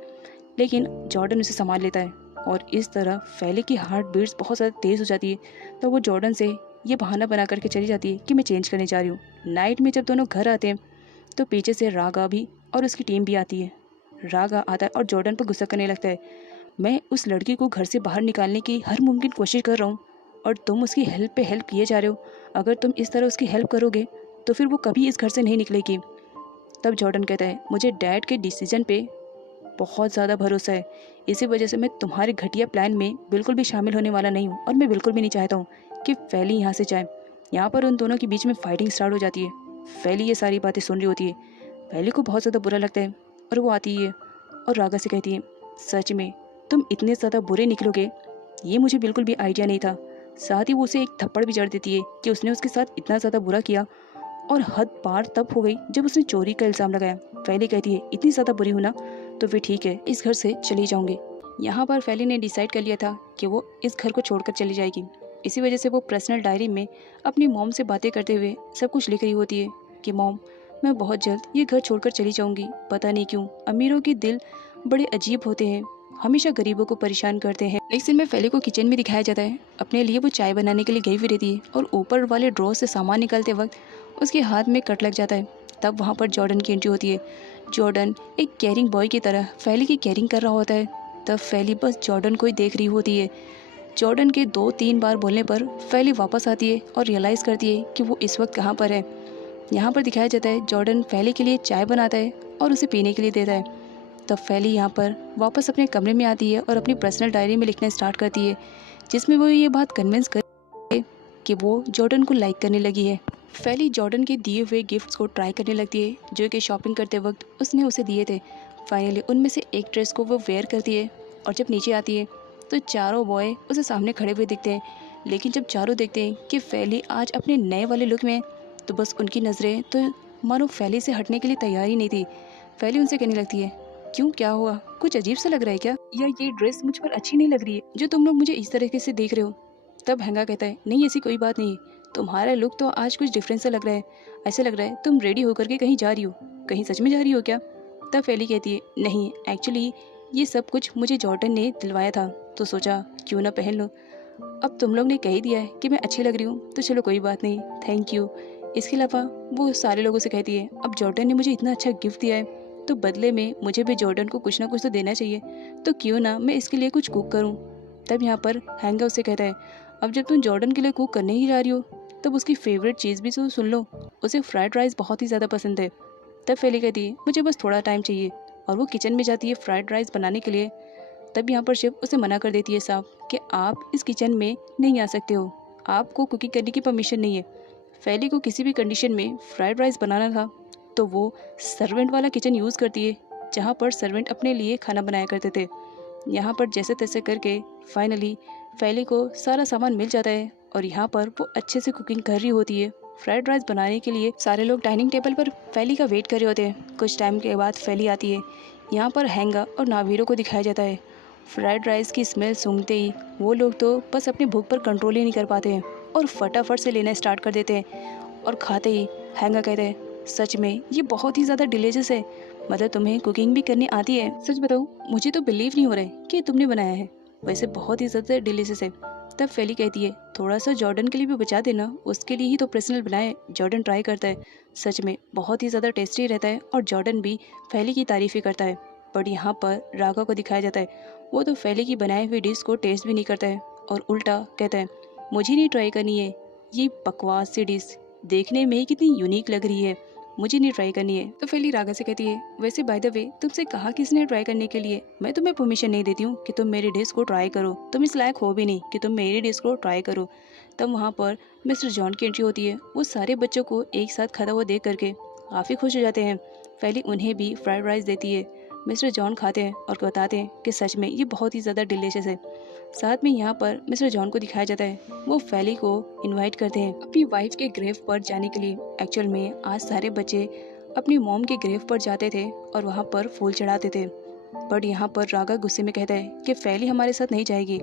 लेकिन जॉर्डन उसे संभाल लेता है और इस तरह फैली की हार्ट बीट्स बहुत ज़्यादा तेज़ हो जाती है। तो वो जॉर्डन से ये बहाना बना करके चली जाती है कि मैं चेंज करने जा रही हूँ। नाइट में जब दोनों घर आते हैं तो पीछे से रागा भी और उसकी टीम भी आती है। रागा आता है और जॉर्डन पर गुस्सा करने लगता है, मैं उस लड़की को घर से बाहर निकालने की हर मुमकिन कोशिश कर रहा हूँ और तुम उसकी हेल्प पे हेल्प किए जा रहे हो, अगर तुम इस तरह उसकी हेल्प करोगे तो फिर वो कभी इस घर से नहीं निकलेगी। तब जॉर्डन कहता है मुझे डैड के डिसीजन पे बहुत ज़्यादा भरोसा है, इसी वजह से मैं तुम्हारे घटिया प्लान में बिल्कुल भी शामिल होने वाला नहीं हूँ और मैं बिल्कुल भी नहीं चाहता हूँ कि फैली यहाँ से जाए। यहाँ पर उन दोनों के बीच में फाइटिंग स्टार्ट हो जाती है। फैली ये सारी बातें सुन रही होती है, फैली को बहुत ज़्यादा बुरा लगता है और वो आती है और रागा से कहती है सच में तुम इतने ज़्यादा बुरे निकलोगे ये मुझे बिल्कुल भी आइडिया नहीं था। साथ ही वो उसे एक थप्पड़ भी जड़ देती है कि उसने उसके साथ इतना ज़्यादा बुरा किया और हद पार तब हो गई जब उसने चोरी का इल्ज़ाम लगाया। फैली कहती है इतनी ज़्यादा बुरी हूँ ना तो फिर ठीक है, इस घर से चली जाऊंगी। यहाँ पर फैली ने डिसाइड कर लिया था कि वो इस घर को छोड़कर चली जाएगी। इसी वजह से वो पर्सनल डायरी में अपनी मॉम से बातें करते हुए सब कुछ लिख रही होती है कि मॉम मैं बहुत जल्द ये घर छोड़कर चली जाऊंगी। पता नहीं क्यों अमीरों के दिल बड़े अजीब होते हैं, हमेशा गरीबों को परेशान करते हैं। एक सीन में फैली को किचन में दिखाया जाता है, अपने लिए वो चाय बनाने के लिए गई हुई रहती है और ऊपर वाले ड्रॉर से सामान निकालते वक्त उसके हाथ में कट लग जाता है। तब वहाँ पर जॉर्डन की एंट्री होती है। जॉर्डन एक केयरिंग बॉय की तरह फैली की केयरिंग कर रहा होता है। तब फैली बस जॉर्डन को ही देख रही होती है। जॉर्डन के 2-3 बार बोलने पर फैली वापस आती है और रियलाइज़ करती है कि वो इस वक्त कहाँ पर है। यहाँ पर दिखाया जाता है जॉर्डन फैली के लिए चाय बनाता है और उसे पीने के लिए देता है। तब फैली यहाँ पर वापस अपने कमरे में आती है और अपनी पर्सनल डायरी में लिखना स्टार्ट करती है जिसमें वो ये बात कन्विंस करती है कि वो जॉर्डन को लाइक करने लगी है। फैली जॉर्डन के दिए हुए गिफ्ट्स को ट्राई करने लगती है जो कि शॉपिंग करते वक्त उसने उसे दिए थे। फाइनली उनमें से एक ड्रेस को वो वेयर करती है और जब नीचे आती है तो चारों बॉय उसे सामने खड़े हुए दिखते हैं। लेकिन जब चारों देखते हैं कि फैली आज अपने नए वाले लुक में, तो बस उनकी नज़रें तो मानो फैली से हटने के लिए तैयार ही नहीं थी। फैली उनसे कहने लगती है, क्यों, क्या हुआ, कुछ अजीब सा लग रहा है क्या, या ये ड्रेस मुझ पर अच्छी नहीं लग रही है जो तुम लोग मुझे इस तरीके से देख रहे हो। तब हैंगा कहता है, नहीं ऐसी कोई बात नहीं, तुम्हारा लुक तो आज कुछ डिफरेंट सा लग रहा है, ऐसा लग रहा है तुम रेडी होकर के कहीं जा रही हो, कहीं सच में जा रही हो क्या। तब फैली कहती है, नहीं एक्चुअली ये सब कुछ मुझे जॉर्डन ने दिलवाया था, तो सोचा क्यों ना पहन लो। अब तुम लोग ने कह ही दिया है कि मैं अच्छी लग रही हूँ, तो चलो कोई बात नहीं, थैंक यू। इसके अलावा वो सारे लोगों से कहती है, अब जॉर्डन ने मुझे इतना अच्छा गिफ्ट दिया है, तो बदले में मुझे भी जॉर्डन को कुछ ना कुछ तो देना चाहिए, तो क्यों ना मैं इसके लिए कुछ कुक करूँ। तब यहाँ पर हैंगा उससे कहता है, अब जब तुम जॉर्डन के लिए कुक करने ही जा रही हो, तब उसकी फेवरेट चीज़ भी तो सुन लो, उसे फ्राइड राइस बहुत ही ज़्यादा पसंद है। तब फैली कहती है, मुझे बस थोड़ा टाइम चाहिए, और वो किचन में जाती है फ्राइड राइस बनाने के लिए। तब यहाँ पर शिव उसे मना कर देती है साफ कि आप इस किचन में नहीं आ सकते हो, आपको कुकिंग करने की परमिशन नहीं है। फैली को किसी भी कंडीशन में फ्राइड राइस बनाना था, तो वो सर्वेंट वाला किचन यूज़ करती है, जहाँ पर सर्वेंट अपने लिए खाना बनाया करते थे। यहाँ पर जैसे तैसे करके फाइनली फैली को सारा सामान मिल जाता है, और यहाँ पर वो अच्छे से कुकिंग कर रही होती है। फ्राइड राइस बनाने के लिए सारे लोग डाइनिंग टेबल पर फैली का वेट कर रहे होते हैं। कुछ टाइम के बाद फैली आती है। यहाँ पर हैंगा और नावीरो को दिखाया जाता है। फ्राइड राइस की स्मेल सूंघते ही वो लोग तो बस अपनी भूख पर कंट्रोल ही नहीं कर पाते हैं, और फटाफट से लेना स्टार्ट कर देते हैं। और खाते ही हैंगा कहते हैं, सच में ये बहुत ही ज़्यादा डिलीशियस है, मतलब तुम्हें कुकिंग भी करनी आती है, सच बताओ मुझे तो बिलीव नहीं हो रहा है कि तुमने बनाया है, वैसे बहुत ही ज़्यादा डिलीशियस है। तब फैली कहती है, थोड़ा सा जॉर्डन के लिए भी बचा देना, उसके लिए ही तो पर्सनल बनाए, जॉर्डन ट्राई करता है, सच में बहुत ही ज़्यादा टेस्टी रहता है, और जॉर्डन भी फैली की तारीफ़ ही करता है। बट यहाँ पर राघव को दिखाया जाता है, वो तो फैली की बनाई हुई डिश को टेस्ट भी नहीं करता है, और उल्टा कहता है, मुझे नहीं ट्राई करनी है, ये बकवास सी डिश देखने में ही कितनी यूनिक लग रही है, मुझे नहीं ट्राई करनी है। तो फैली राघव से कहती है, वैसे बाय द वे तुमसे कहा किसने ट्राई करने के लिए, मैं तुम्हें परमिशन नहीं देती हूँ कि तुम मेरी डिश को ट्राई करो, तुम इस लायक हो भी नहीं कि तुम मेरी डिश को ट्राई करो। तब वहाँ पर मिस्टर जॉन की एंट्री होती है। वो सारे बच्चों को एक साथ खाता हुआ देख करके काफ़ी खुश हो जाते हैं। फैली उन्हें भी फ्राइड राइस देती है। मिस्टर जॉन खाते हैं और बताते हैं कि सच में ये बहुत ही ज़्यादा डिलीशियस है। साथ में यहाँ पर मिस्टर जॉन को दिखाया जाता है, वो फैली को इनवाइट करते हैं अपनी वाइफ के ग्रेव पर जाने के लिए। एक्चुअल में आज सारे बच्चे अपनी मॉम के ग्रेव पर जाते थे और वहाँ पर फूल चढ़ाते थे। बट यहाँ पर रागा गुस्से में कहता है कि फैली हमारे साथ नहीं जाएगी,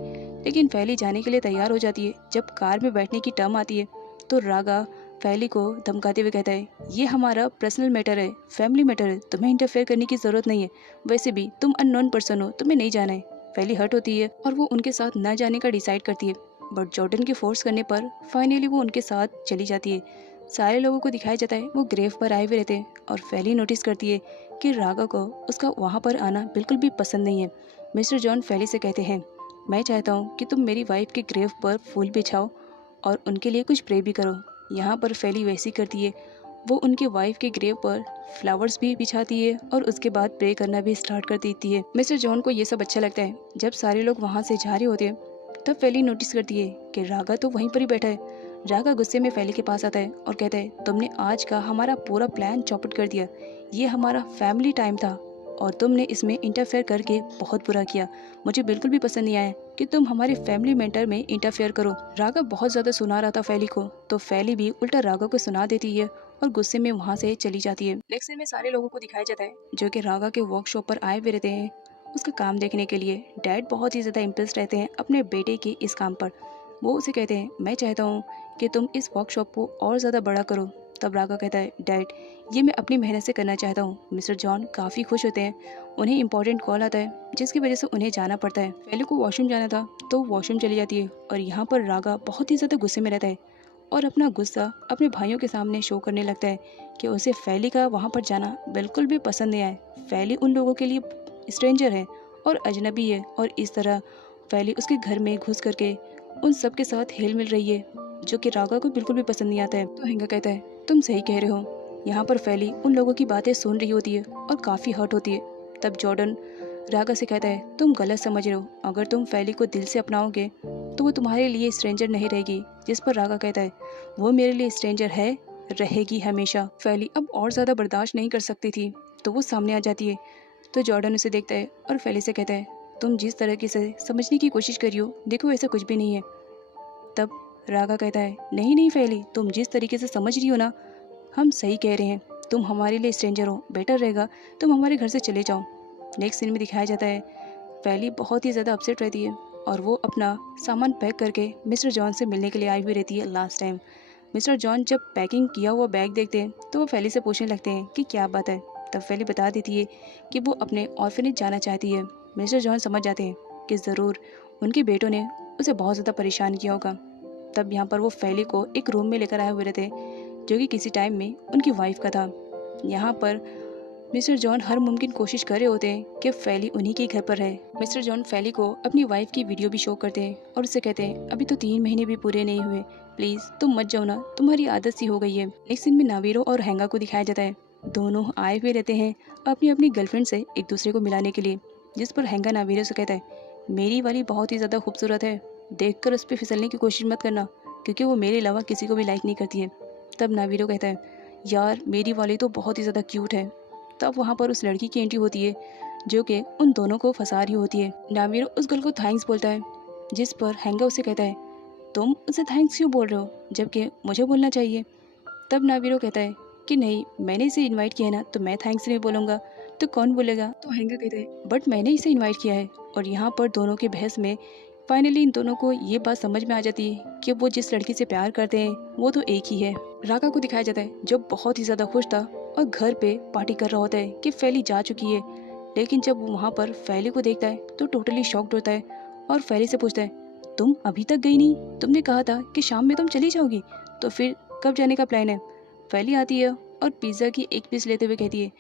लेकिन फैली जाने के लिए तैयार हो जाती है। जब कार में बैठने की टर्म आती है तो रागा फैली को धमकाते हुए कहता है, ये हमारा पर्सनल मैटर है, फैमिली मैटर है, तुम्हें इंटरफेयर करने की ज़रूरत नहीं है, वैसे भी तुम अननोन पर्सन हो, तुम्हें नहीं जाना है। फैली हर्ट होती है और वो उनके साथ न जाने का डिसाइड करती है, बट जॉर्डन के फोर्स करने पर फाइनली वो उनके साथ चली जाती है। सारे लोगों को दिखाया जाता है वो ग्रेव पर आए हुए रहते हैं, और फैली नोटिस करती है कि रागा को उसका वहाँ पर आना बिल्कुल भी पसंद नहीं है। मिस्टर जॉन फैली से कहते हैं, मैं चाहता हूँ कि तुम मेरी वाइफ के ग्रेव पर फूल बिछाओ और उनके लिए कुछ प्रे भी करो। यहाँ पर फैली वैसी करती है, वो उनके वाइफ के ग्रेव पर फ्लावर्स भी बिछाती है और उसके बाद प्रे करना भी स्टार्ट कर देती है। मिस्टर जॉन को ये सब अच्छा लगता है। जब सारे लोग वहाँ से जा रहे होते हैं तब फैली नोटिस करती है कि रागा तो वहीं पर ही बैठा है। रागा गुस्से में फैली के पास आता है और कहता है, तुमने आज का हमारा पूरा प्लान चौपट कर दिया, ये हमारा फैमिली टाइम था और तुमने इसमें इंटरफेयर करके बहुत बुरा किया, मुझे बिल्कुल भी पसंद नहीं आया कि तुम हमारे फैमिली मैटर में इंटरफेयर करो। रागा बहुत ज़्यादा सुना रहा था फैली को, तो फैली भी उल्टा रागा को सुना देती है और गुस्से में वहाँ से चली जाती है। नेक्स्ट सीन में सारे लोगों को दिखाया जाता है जो कि रागा के वर्कशॉप पर आए हुए रहते हैं उसका काम देखने के लिए। डैड बहुत ही ज़्यादा इम्प्रेस रहते हैं अपने बेटे के इस काम पर। वो उसे कहते हैं, मैं चाहता हूँ कि तुम इस वर्कशॉप को और ज़्यादा बड़ा करो। तब रागा कहता है, डैड ये मैं अपनी मेहनत से करना चाहता हूँ। मिस्टर जॉन काफ़ी खुश होते हैं। उन्हें इंपॉर्टेंट कॉल आता है जिसकी वजह से उन्हें जाना पड़ता है। फैली को वॉशरूम जाना था तो वॉशरूम चली जाती है और यहाँ पर रागा बहुत ही ज़्यादा गुस्से में रहता है और अपना गुस्सा अपने भाइयों के सामने शो करने लगता है कि उसे फैली का वहाँ पर जाना बिल्कुल भी पसंद नहीं आए। फैली उन लोगों के लिए स्ट्रेंजर है और अजनबी है, और इस तरह फैली उसके घर में घुस करके उन सब के साथ हिल मिल रही है जो कि रागा को बिल्कुल भी पसंद नहीं आता है। तो हैंगा कहता है, तुम सही कह रहे हो। यहाँ पर फैली उन लोगों की बातें सुन रही होती है और काफ़ी हर्ट होती है। तब जॉर्डन रागा से कहता है, तुम गलत समझ रहे हो, अगर तुम फैली को दिल से अपनाओगे तो वो तुम्हारे लिए स्ट्रेंजर नहीं रहेगी। जिस पर रागा कहता है, वो मेरे लिए स्ट्रेंजर है, रहेगी हमेशा। फैली अब और ज़्यादा बर्दाश्त नहीं कर सकती थी तो वो सामने आ जाती है। तो जॉर्डन उसे देखता है और फैली से कहता है, तुम जिस तरीके से समझने की कोशिश करी हो, देखो ऐसा कुछ भी नहीं है। तब रागा कहता है, नहीं नहीं फैली, तुम जिस तरीके से समझ रही हो ना, हम सही कह रहे हैं। तुम हमारे लिए स्ट्रेंजर हो, बेटर रहेगा तुम हमारे घर से चले जाओ। नेक्स्ट सीन में दिखाया जाता है फैली बहुत ही ज़्यादा अपसेट रहती है और वो अपना सामान पैक करके मिस्टर जॉन से मिलने के लिए आई हुई रहती है लास्ट टाइम। मिस्टर जॉन जब पैकिंग किया हुआ बैग देखते हैं तो वो फैली से पूछने लगते हैं कि क्या बात है। तब फैली बता देती है कि वो अपने ऑर्फनेज जाना चाहती है। मिस्टर जॉन समझ जाते हैं कि ज़रूर उनके बेटों ने उसे बहुत ज़्यादा परेशान किया होगा। तब यहाँ पर वो फैली को एक रूम में लेकर आए हुए रहते जो कि किसी टाइम में उनकी वाइफ का था। यहाँ पर मिस्टर जॉन हर मुमकिन कोशिश कर रहे होते हैं कि फैली उन्हीं के घर पर रहे। मिस्टर जॉन फैली को अपनी वाइफ की वीडियो भी शो करते हैं और उससे कहते हैं अभी तो 3 महीने भी पूरे नहीं हुए, प्लीज़ तुम मत जाओ ना, तुम्हारी आदत सी हो गई है। नेक्स्ट सीन में नावीरो और हैंगा को दिखाया जाता है। दोनों आए हुए रहते हैं अपनी अपनी गर्लफ्रेंड से एक दूसरे को मिलाने के लिए, जिस पर हैंगा नावीरो से कहता है मेरी वाली बहुत ही ज़्यादा खूबसूरत है, देखकर उस पर फिसलने की कोशिश मत करना क्योंकि वो मेरे अलावा किसी को भी लाइक नहीं करती है। तब नावीरो कहता है यार मेरी वाली तो बहुत ही ज़्यादा क्यूट है। तब वहाँ पर उस लड़की की एंट्री होती है जो कि उन दोनों को फंसा रही होती है। नावीरो उस गर्ल को थैंक्स बोलता है, जिस पर हैंगा उसे कहता है तुम उसे थैंक्स क्यों बोल रहे हो जबकि मुझे बोलना चाहिए। तब नावीरो कहता है कि नहीं, मैंने इसे इनवाइट किया है ना, तो मैं थैंक्स नहीं बोलूँगा तो कौन बोलेगा। तो हैंगा कहता है बट मैंने इसे इनवाइट किया है। और यहाँ पर दोनों के बहस में फाइनली इन दोनों को ये बात समझ में आ जाती है कि वो जिस लड़की से प्यार करते हैं वो तो एक ही है। रागा को दिखाया जाता है जो बहुत ही ज़्यादा खुश था और घर पे पार्टी कर रहा होता है कि फैली जा चुकी है। लेकिन जब वो वहाँ पर फैली को देखता है तो टोटली शॉक्ड होता है और फैली से पूछता है तुम अभी तक गई नहीं, तुमने कहा था कि शाम में तुम चली जाओगी, तो फिर कब जाने का प्लान है। फैली आती है और पिज़्ज़ा की एक पीस लेते हुए कहती है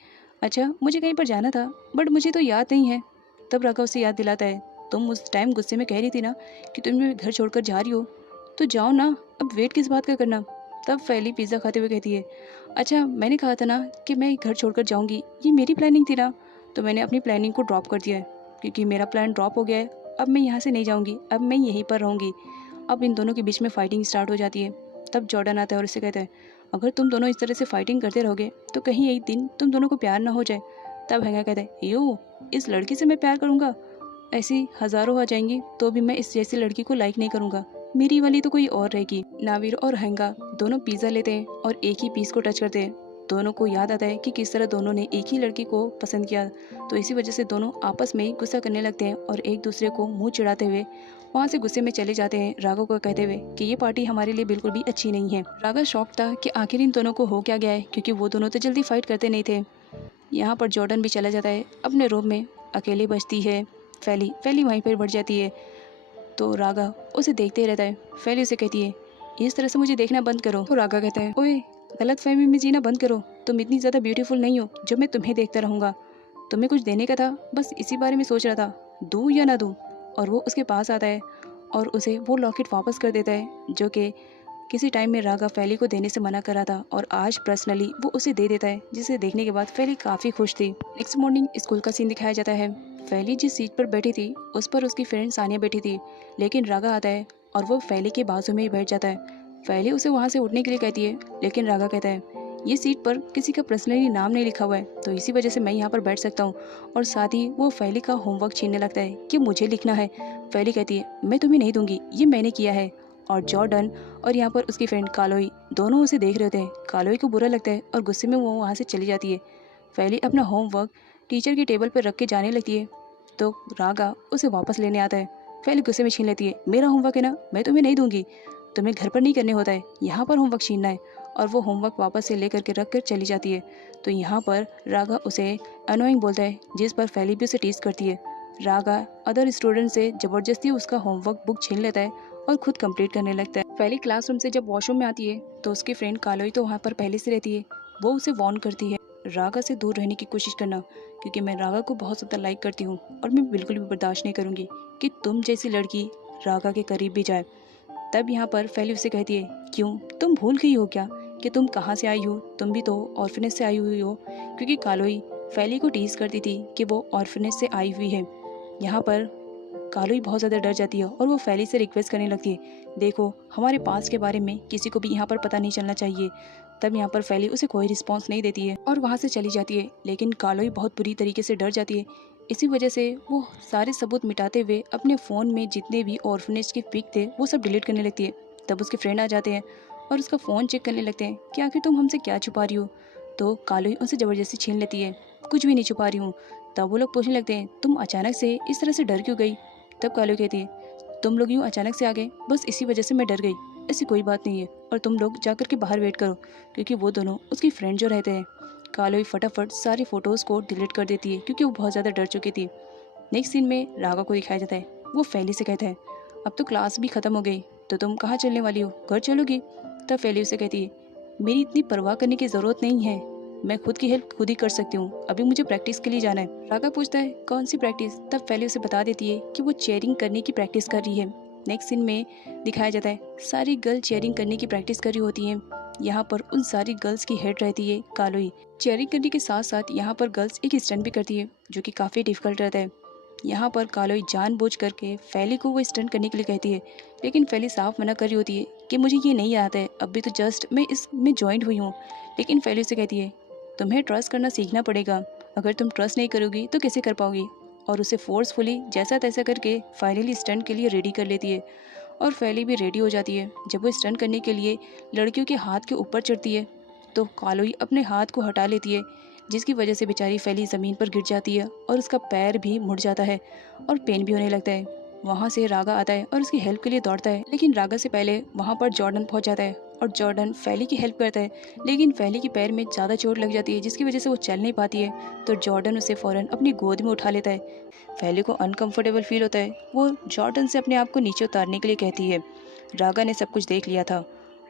अच्छा मुझे कहीं पर जाना था बट मुझे तो याद नहीं है। तब रागा उसे याद दिलाता है तुम उस टाइम गुस्से में कह रही थी ना कि तुम मेरे घर छोड़कर जा रही हो, तो जाओ ना, अब वेट किस बात का करना। तब फैली पिज़्ज़ा खाते हुए कहती है अच्छा मैंने कहा था ना कि मैं घर छोड़कर जाऊंगी, ये मेरी प्लानिंग थी ना, तो मैंने अपनी प्लानिंग को ड्रॉप कर दिया है क्योंकि मेरा प्लान ड्रॉप हो गया है। अब मैं यहाँ से नहीं जाऊँगी, अब मैं यहीं पर रहूँगी। अब इन दोनों के बीच में फाइटिंग स्टार्ट हो जाती है। तब जॉर्डन आता है और उससे कहता है अगर तुम दोनों इस तरह से फाइटिंग करते रहोगे तो कहीं एक दिन तुम दोनों को प्यार ना हो जाए। तब हैंगा कहता है यो, इस लड़की से मैं प्यार करूँगा, ऐसी हज़ारों आ जाएंगी तो भी मैं इस जैसी लड़की को लाइक नहीं करूँगा, मेरी वाली तो कोई और रहेगी। नावीर और हैंगा दोनों पिज़्ज़ा लेते हैं और एक ही पीस को टच करते हैं। दोनों को याद आता है कि किस तरह दोनों ने एक ही लड़की को पसंद किया, तो इसी वजह से दोनों आपस में गुस्सा करने लगते हैं और एक दूसरे को मुंह चिढ़ाते हुए वहाँ से गुस्से में चले जाते हैं, रागा को कहते हुए कि ये पार्टी हमारे लिए बिल्कुल भी अच्छी नहीं है। रागा शॉक था कि आखिर इन दोनों को हो क्या गया है क्योंकि वो दोनों तो जल्दी फाइट करते नहीं थे। यहाँ पर जॉर्डन भी चला जाता है अपने रूम में, अकेले बचती है फैली वहीं पर बढ़ जाती है। तो रागा उसे देखते ही रहता है। फैली उसे कहती है इस तरह से मुझे देखना बंद करो। तो रागा कहता है ओए, गलत फहमी में जीना बंद करो, तुम इतनी ज़्यादा ब्यूटीफुल नहीं हो जो मैं तुम्हें देखता रहूँगा। तुम्हें कुछ देने का था, बस इसी बारे में सोच रहा था, दूँ या ना दूँ। और वो उसके पास आता है और उसे वो लॉकेट वापस कर देता है जो कि किसी टाइम में रागा फैली को देने से मना कर रहा था और आज पर्सनली वो उसे दे देता है, जिसे देखने के बाद फैली काफ़ी खुश थी। नेक्स्ट मॉर्निंग स्कूल का सीन दिखाया जाता है। फैली जिस सीट पर बैठी थी उस पर उसकी फ्रेंड सानिया बैठी थी, लेकिन रागा आता है और वो फैली के बाजू में ही बैठ जाता है। फैली उसे वहाँ से उठने के लिए कहती है, लेकिन रागा कहता है ये सीट पर किसी का पर्सनली नाम नहीं लिखा हुआ है, तो इसी वजह से मैं यहाँ पर बैठ सकता हूँ। और साथ ही वो फैली का होमवर्क छीनने लगता है कि मुझे लिखना है। फैली कहती है मैं तुम्हें नहीं दूंगी, ये मैंने किया है। और जॉर्डन और यहाँ पर उसकी फ्रेंड कालोई दोनों उसे देख रहे होते हैं। कालोई को बुरा लगता है और गुस्से में वो वहाँ से चली जाती है। फैली अपना होमवर्क टीचर की टेबल पर रख के जाने लगती है तो रागा उसे वापस लेने आता है। फैली गुस्से में छीन लेती है, मेरा होमवर्क है ना, मैं तुम्हें नहीं दूंगी, तुम्हें घर पर नहीं करने होता है, यहाँ पर होमवर्क छीनना है। और वो होमवर्क वापस से लेकर के रख कर चली जाती है। तो यहाँ पर रागा उसे अनोइंग बोलता है, जिस पर फैली भी उसे टीज करती है। रागा अदर स्टूडेंट से ज़बरदस्ती उसका होमवर्क बुक छीन लेता है और खुद कंप्लीट करने लगता है। फैली क्लासरूम से जब वॉशरूम में आती है तो उसकी फ्रेंड कालोई तो वहाँ पर पहले से रहती है। वो उसे वार्न करती है रागा से दूर रहने की कोशिश करना, क्योंकि मैं रागा को बहुत ज़्यादा लाइक करती हूँ और मैं बिल्कुल भी बर्दाश्त नहीं करूँगी कि तुम जैसी लड़की रागा के करीब भी जाए। तब यहाँ पर फैली उसे कहती है, क्यों, तुम भूल गई हो क्या कि तुम कहाँ से आई हो, तुम भी तो ऑर्फनेज से आई हुई हो। क्योंकि कालोई फैली को टीज करती थी कि वो ऑर्फनेज से आई हुई है। यहाँ पर कालोई बहुत ज़्यादा डर जाती है और वो फैली से रिक्वेस्ट करने लगती है, देखो हमारे पास के बारे में किसी को भी यहाँ पर पता नहीं चलना चाहिए। तब यहाँ पर फैली उसे कोई रिस्पॉन्स नहीं देती है और वहाँ से चली जाती है। लेकिन कालोई बहुत बुरी तरीके से डर जाती है इसी वजह से वो सारे सबूत मिटाते हुए अपने फ़ोन में जितने भी ऑर्फनेज के पिक थे वो सब डिलीट करने लगती है। तब उसके फ्रेंड आ जाते हैं और उसका फ़ोन चेक करने लगते हैं कि आखिर तुम हमसे क्या छुपा रही हो। तो कालोई उनसे ज़बरदस्ती छीन लेती है, कुछ भी नहीं छुपा रही हूँ। तब वो लोग पूछने लगते हैं तुम अचानक से इस तरह से डर क्यों गई। तब कालोई कहती है तुम लोग यूँ अचानक से आ गए, बस इसी वजह से मैं डर गई, ऐसी कोई बात नहीं है, और तुम लोग जा कर के बाहर वेट करो, क्योंकि वो दोनों उसकी फ्रेंड जो रहते हैं। कालोई फटाफट सारी फ़ोटोज़ को डिलीट कर देती है क्योंकि वो बहुत ज़्यादा डर चुकी थी। नेक्स्ट सीन में रागा को दिखाया जाता है। वो फैली से कहता है अब तो क्लास भी ख़त्म हो गई, तो तुम कहाँ चलने वाली हो, घर चलोगी। तब फैली उसे कहती है मेरी इतनी परवाह करने की ज़रूरत नहीं है, मैं खुद की हेल्प खुद ही कर सकती हूँ, अभी मुझे प्रैक्टिस के लिए जाना है। रागा पूछता है कौन सी प्रैक्टिस। तब फैली उसे बता देती है कि वो चेयरिंग करने की प्रैक्टिस कर रही है। नेक्स्ट सीन में दिखाया जाता है सारी गर्ल चेयरिंग करने की प्रैक्टिस कर रही होती हैं। यहाँ पर उन सारी गर्ल्स की हेड रहती है कालोई। चेयरिंग करने के साथ साथ यहाँ पर गर्ल्स एक स्टंट भी करती है जो कि काफ़ी डिफिकल्ट रहता है। यहाँ पर कालोई जानबूझ करके फैली को वो स्टंट करने के लिए कहती है, लेकिन फैली साफ मना कर रही होती है कि मुझे ये नहीं आता है, अभी तो जस्ट मैं इसमें ज्वाइंट हुई हूँ। लेकिन फैली उसे कहती है तुम्हें ट्रस्ट करना सीखना पड़ेगा, अगर तुम ट्रस्ट नहीं करोगी तो कैसे कर पाओगी। और उसे फोर्सफुली जैसा तैसा करके फाइनली स्टंट के लिए रेडी कर लेती है। और फैली भी रेडी हो जाती है। जब वो स्टंट करने के लिए लड़कियों के हाथ के ऊपर चढ़ती है तो कालोई अपने हाथ को हटा लेती है, जिसकी वजह से बेचारी फैली ज़मीन पर गिर जाती है और उसका पैर भी मुड़ जाता है और पेन भी होने लगता है। वहाँ से रागा आता है और उसकी हेल्प के लिए दौड़ता है, लेकिन रागा से पहले वहाँ पर जॉर्डन पहुँच जाता है और जॉर्डन फैली की हेल्प करता है। लेकिन फैली के पैर में ज़्यादा चोट लग जाती है जिसकी वजह से वो चल नहीं पाती है। तो जॉर्डन उसे फ़ौरन अपनी गोद में उठा लेता है। फैली को अनकंफर्टेबल फील होता है, वो जॉर्डन से अपने आप को नीचे उतारने के लिए कहती है। रागा ने सब कुछ देख लिया था।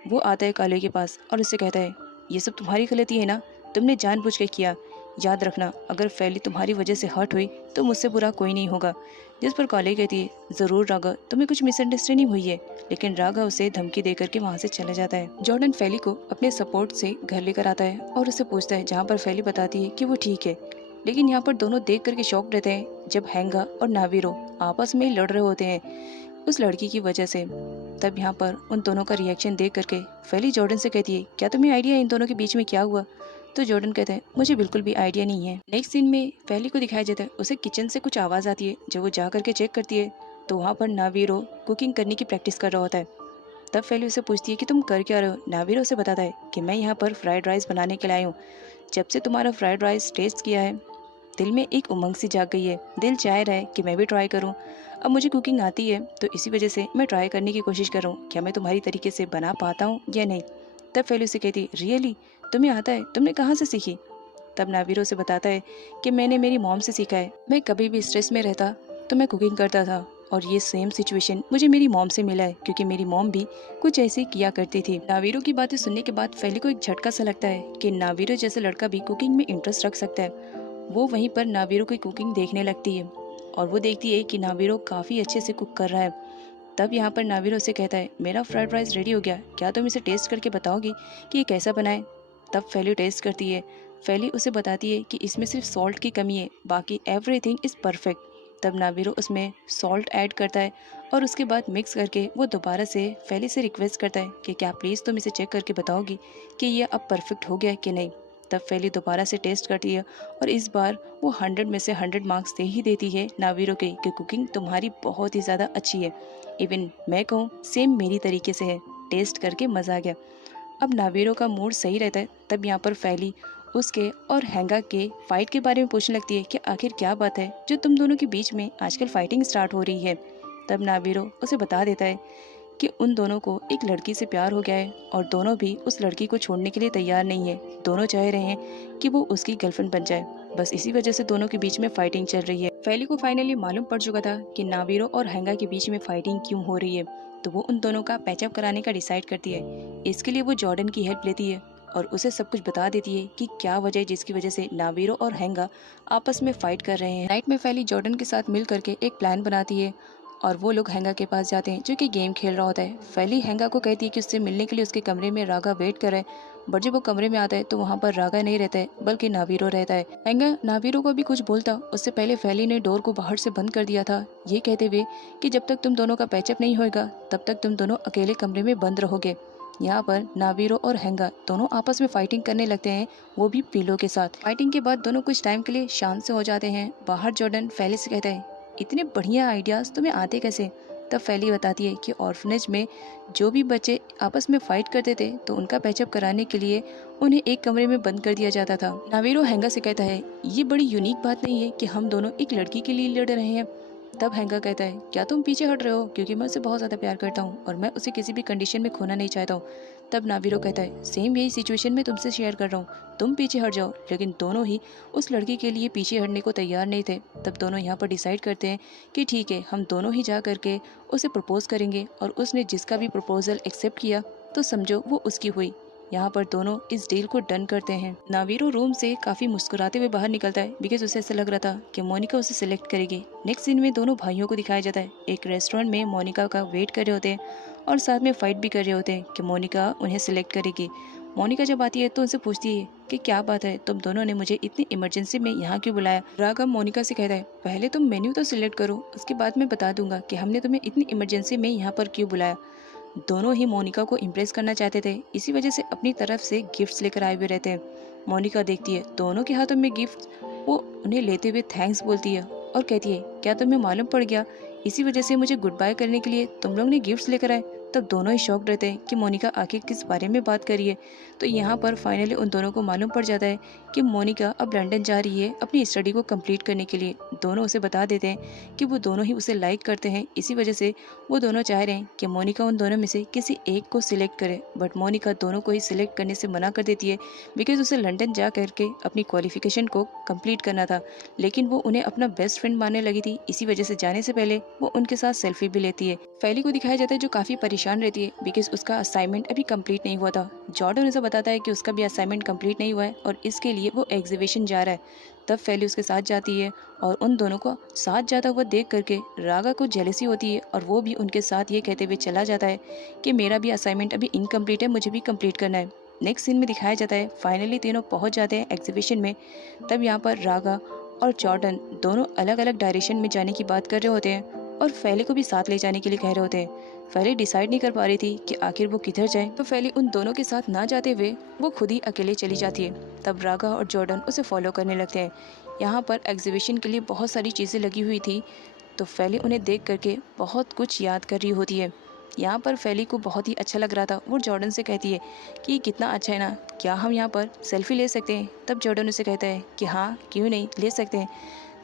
वो आता है कालोई के पास और उससे कहता है ये सब तुम्हारी गलती है ना, तुमने जानबूझ के किया। याद रखना अगर फैली तुम्हारी वजह से हर्ट हुई तो मुझसे बुरा कोई नहीं होगा। जिस पर कालोई कहती है ज़रूर रागा, तुम्हें कुछ मिसअंडरस्टैंडिंग हुई है। लेकिन रागा उसे धमकी दे करके वहाँ से चला जाता है। जॉर्डन फैली को अपने सपोर्ट से घर लेकर आता है और उससे पूछता है, जहाँ पर फैली बताती है कि वो ठीक है। लेकिन यहाँ पर दोनों देख करके शॉक रहते हैं जब हैंगा और नावीरो आपस में लड़ रहे होते हैं उस लड़की की वजह से। तब यहाँ पर उन दोनों का रिएक्शन देख करके फैली जॉर्डन से कहती है क्या तुम्हें आइडिया है इन दोनों के बीच में क्या हुआ। तो जॉर्डन कहता है मुझे बिल्कुल भी आइडिया नहीं है। नेक्स्ट सीन में फैली को दिखाया जाता है उसे किचन से कुछ आवाज़ आती है। जब वो जा करके चेक करती है तो वहाँ पर नावीरो कुकिंग करने की प्रैक्टिस कर रहा होता है। तब फैली उसे पूछती है कि तुम कर क्या रहे हो। नावीरो उसे बताता है कि मैं यहाँ पर फ्राइड राइस बनाने के लिए आई हूँ। जब से तुम्हारा फ्राइड राइस टेस्ट किया है दिल में एक उमंग सी जाग गई है, दिल चाह रहा है कि मैं भी ट्राई करूं। अब मुझे कुकिंग आती है तो इसी वजह से मैं ट्राई करने की कोशिश कर रहा हूँ, क्या मैं तुम्हारी तरीके से बना पाता हूँ या नहीं। तब फैलू से कहती रियली, तुम्हें आता है, तुमने कहाँ से सीखी। तब नावीरो से बताता है कि मैंने मेरी मॉम से सीखा है। मैं कभी भी स्ट्रेस में रहता तो मैं कुकिंग करता था और ये सेम सिचुएशन मुझे मेरी मॉम से मिला है क्योंकि मेरी मॉम भी कुछ ऐसे किया करती थी। नावीरो की बातें सुनने के बाद फैली को एक झटका सा लगता है कि नावीरो जैसा लड़का भी कुकिंग में इंटरेस्ट रख सकता है। वो वहीं पर नावीरो की कुकिंग देखने लगती है और वो देखती है कि नावीरो काफ़ी अच्छे से कुक कर रहा है। तब यहाँ पर नावीरो से कहता है मेरा फ्राइड राइस रेडी हो गया, क्या तुम इसे टेस्ट करके बताओगी कि ये कैसा बना है। तब फैली टेस्ट करती है। फैली उसे बताती है कि इसमें सिर्फ सॉल्ट की कमी है, बाकी एवरीथिंग इज़ परफेक्ट। तब नावीरो उसमें सॉल्ट ऐड करता है और उसके बाद मिक्स करके वो दोबारा से फैली से रिक्वेस्ट करता है कि क्या प्लीज़ तुम इसे चेक करके बताओगी कि ये अब परफेक्ट हो गया कि नहीं। तब फैली दोबारा से टेस्ट करती है और इस बार वो 100 में से 100 मार्क्स दे ही देती है नावीरो के कि कुकिंग तुम्हारी बहुत ही ज़्यादा अच्छी है। इवन मैं कहूँ सेम मेरी तरीके से है, टेस्ट करके मज़ा आ गया। अब नावीरो का मूड सही रहता है। तब यहाँ पर फैली उसके और हैंगा के फाइट के बारे में पूछने लगती है कि आखिर क्या बात है जो तुम दोनों के बीच में आजकल फाइटिंग स्टार्ट हो रही है। तब नावीरो उसे बता देता है कि उन दोनों को एक लड़की से प्यार हो गया है और दोनों भी उस लड़की को छोड़ने के लिए तैयार नहीं है। दोनों चाह रहे हैं कि वो उसकी गर्लफ्रेंड बन जाए, बस इसी वजह से दोनों के बीच में फाइटिंग चल रही है। फैली को फाइनली मालूम पड़ चुका था कि नावीरो और हैंगा के बीच में फाइटिंग क्यों हो रही है, तो वो उन दोनों का पैचअप कराने का डिसाइड करती है। इसके लिए वो जॉर्डन की हेल्प लेती है और उसे सब कुछ बता देती है कि क्या वजह है जिसकी वजह से नावीरो और हैंगा आपस में फाइट कर रहे हैं। नाइट में फैली जॉर्डन के साथ मिल करके एक प्लान बनाती है और वो लोग हैंगा के पास जाते हैं जो कि गेम खेल रहा होता है। फैली हैंगा को कहती है कि उससे मिलने के लिए उसके कमरे में रागा वेट करे, बट जब वो कमरे में आता है तो वहाँ पर रागा नहीं रहता है बल्कि नावीरो रहता है। हैंगा नावीरो को भी कुछ बोलता उससे पहले फैली ने डोर को बाहर से बंद कर दिया था, ये कहते हुए कि जब तक तुम दोनों का पैचअप नहीं होगा तब तक तुम दोनों अकेले कमरे में बंद रहोगे। यहाँ पर नावीरो और हेंगा दोनों आपस में फाइटिंग करने लगते हैं, वो भी पिलो के साथ। फाइटिंग के बाद दोनों कुछ टाइम के लिए शांत से हो जाते हैं। बाहर जॉर्डन फैली से कहता है, इतने बढ़िया आइडियाज तुम्हें आते कैसे? तब फैली बताती है कि ऑर्फनेज में जो भी बच्चे आपस में फाइट करते थे तो उनका पैचअप कराने के लिए उन्हें एक कमरे में बंद कर दिया जाता था। नावीरो हेंगा से कहता है, ये बड़ी यूनिक बात नहीं है कि हम दोनों एक लड़की के लिए लड़ रहे हैं। तब हैंगा कहता है, क्या तुम पीछे हट रहे हो? क्योंकि मैं उसे बहुत ज़्यादा प्यार करता हूँ और मैं उसे किसी भी कंडीशन में खोना नहीं चाहता हूँ। तब नावीरो कहता है, सेम यही सिचुएशन में तुमसे शेयर कर रहा हूँ, तुम पीछे हट जाओ। लेकिन दोनों ही उस लड़की के लिए पीछे हटने को तैयार नहीं थे। तब दोनों यहाँ पर डिसाइड करते हैं कि ठीक है, हम दोनों ही जा करके उसे प्रपोज करेंगे और उसने जिसका भी प्रपोजल एक्सेप्ट किया तो समझो वो उसकी हुई। यहाँ पर दोनों इस डील को डन करते हैं। नावीरो रूम से काफी मुस्कुराते हुए बाहर निकलता है बिकॉज उसे ऐसा लग रहा था कि मोनिका उसे सिलेक्ट करेगी। नेक्स्ट सीन में दोनों भाइयों को दिखाया जाता है, एक रेस्टोरेंट में मोनिका का वेट कर रहे होते हैं और साथ में फाइट भी कर रहे होते हैं कि मोनिका उन्हें सिलेक्ट करेगी। मोनिका जब आती है तो उनसे पूछती है कि क्या बात है, तुम दोनों ने मुझे इतनी इमरजेंसी में यहाँ क्यों बुलाया? राघव मोनिका से कहता है, पहले तुम मेन्यू तो सिलेक्ट करो, उसके बाद मैं बता दूंगा कि हमने तुम्हें इतनी इमरजेंसी में यहाँ पर क्यों बुलाया। दोनों ही मोनिका को इम्प्रेस करना चाहते थे, इसी वजह से अपनी तरफ से गिफ्ट्स लेकर आए हुए रहते हैं। मोनिका देखती है दोनों के हाथों में गिफ्ट, वो उन्हें लेते हुए थैंक्स बोलती है और कहती है, क्या तुम्हें मालूम पड़ गया, इसी वजह से मुझे गुड बाय करने के लिए तुम लोग ने गिफ्ट्स लेकर आए। तब दोनों ही शॉक रहते हैं कि मोनिका आखिर किस बारे में बात कर रही है। तो यहाँ पर फाइनली उन दोनों को मालूम पड़ जाता है कि मोनिका अब लंदन जा रही है अपनी स्टडी को कंप्लीट करने के लिए। दोनों उसे बता देते हैं कि वो दोनों ही उसे लाइक करते हैं, इसी वजह से वो दोनों चाह रहे हैं कि मोनिका उन दोनों में से किसी एक को सिलेक्ट करे। बट मोनिका दोनों को ही सिलेक्ट करने से मना कर देती है बिकॉज उसे लंदन जा करके अपनी क्वालिफिकेशन को कंप्लीट करना था, लेकिन वो उन्हें अपना बेस्ट फ्रेंड मानने लगी थी। इसी वजह से जाने से पहले वो उनके साथ सेल्फी भी लेती है। फैली को दिखाया जाता है जो काफ़ी परेशान रहती है बिकॉज उसका असाइनमेंट अभी कंप्लीट नहीं हुआ था। जॉर्डन उसे बताता है कि उसका भी असाइनमेंट कंप्लीट नहीं हुआ है और इसके लिए वो एग्जीबिशन जा रहा है। तब फैली उसके साथ जाती है और उन दोनों को साथ जाता हुआ देख करके रागा को जेलसी होती है और वो भी उनके साथ ये कहते हुए चला जाता है कि मेरा भी असाइनमेंट अभी इनकम्प्लीट है, मुझे भी कंप्लीट करना है। नेक्स्ट सीन में दिखाया जाता है फाइनली तीनों पहुंच जाते हैं एग्जीबिशन में। तब यहाँ पर रागा और जॉर्डन दोनों अलग अलग डायरेक्शन में जाने की बात कर रहे होते हैं और फैली को भी साथ ले जाने के लिए कह रहे होते हैं। फैली डिसाइड नहीं कर पा रही थी कि आखिर वो किधर जाए, तो फैली उन दोनों के साथ ना जाते हुए वो खुद ही अकेले चली जाती है। तब रागा और जॉर्डन उसे फॉलो करने लगते हैं। यहाँ पर एग्जीबिशन के लिए बहुत सारी चीज़ें लगी हुई थी, तो फैली उन्हें देख करके बहुत कुछ याद कर रही होती है। यहाँ पर फैली को बहुत ही अच्छा लग रहा था। वो जॉर्डन से कहती है कि ये कितना अच्छा है ना, क्या हम यहाँ पर सेल्फी ले सकते हैं? तब जॉर्डन उसे कहता है कि हाँ, क्यों नहीं, ले सकते हैं।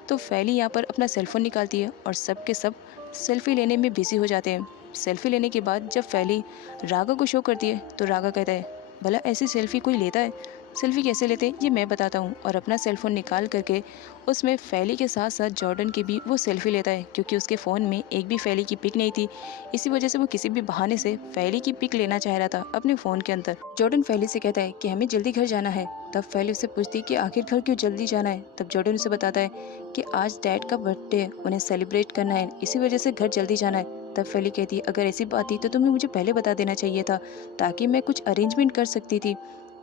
तो फैली यहाँ पर अपना सेलफोन निकालती है और सब के सब सेल्फी लेने में बिजी हो जाते हैं। सेल्फी लेने के बाद जब फैली रागा को शो करती है तो रागा कहता है, भला ऐसी सेल्फी कोई लेता है? सेल्फी कैसे लेते हैं ये मैं बताता हूँ। और अपना सेलफोन निकाल करके उसमें फैली के साथ साथ जॉर्डन की भी वो सेल्फी लेता है, क्योंकि उसके फ़ोन में एक भी फैली की पिक नहीं थी। इसी वजह से वो किसी भी बहाने से फैली की पिक लेना चाह रहा था अपने फ़ोन के अंदर। जॉर्डन फैली से कहता है कि हमें जल्दी घर जाना है। तब फैली उससे पूछती है कि आखिर घर क्यों जल्दी जाना है? तब जॉर्डन उसे बताता है कि आज डैड का बर्थडे है, उन्हें सेलिब्रेट करना है, इसी वजह से घर जल्दी जाना है। तब फैली कहती है, अगर ऐसी बात थी तो तुम्हें मुझे पहले बता देना चाहिए था ताकि मैं कुछ अरेंजमेंट कर सकती थी।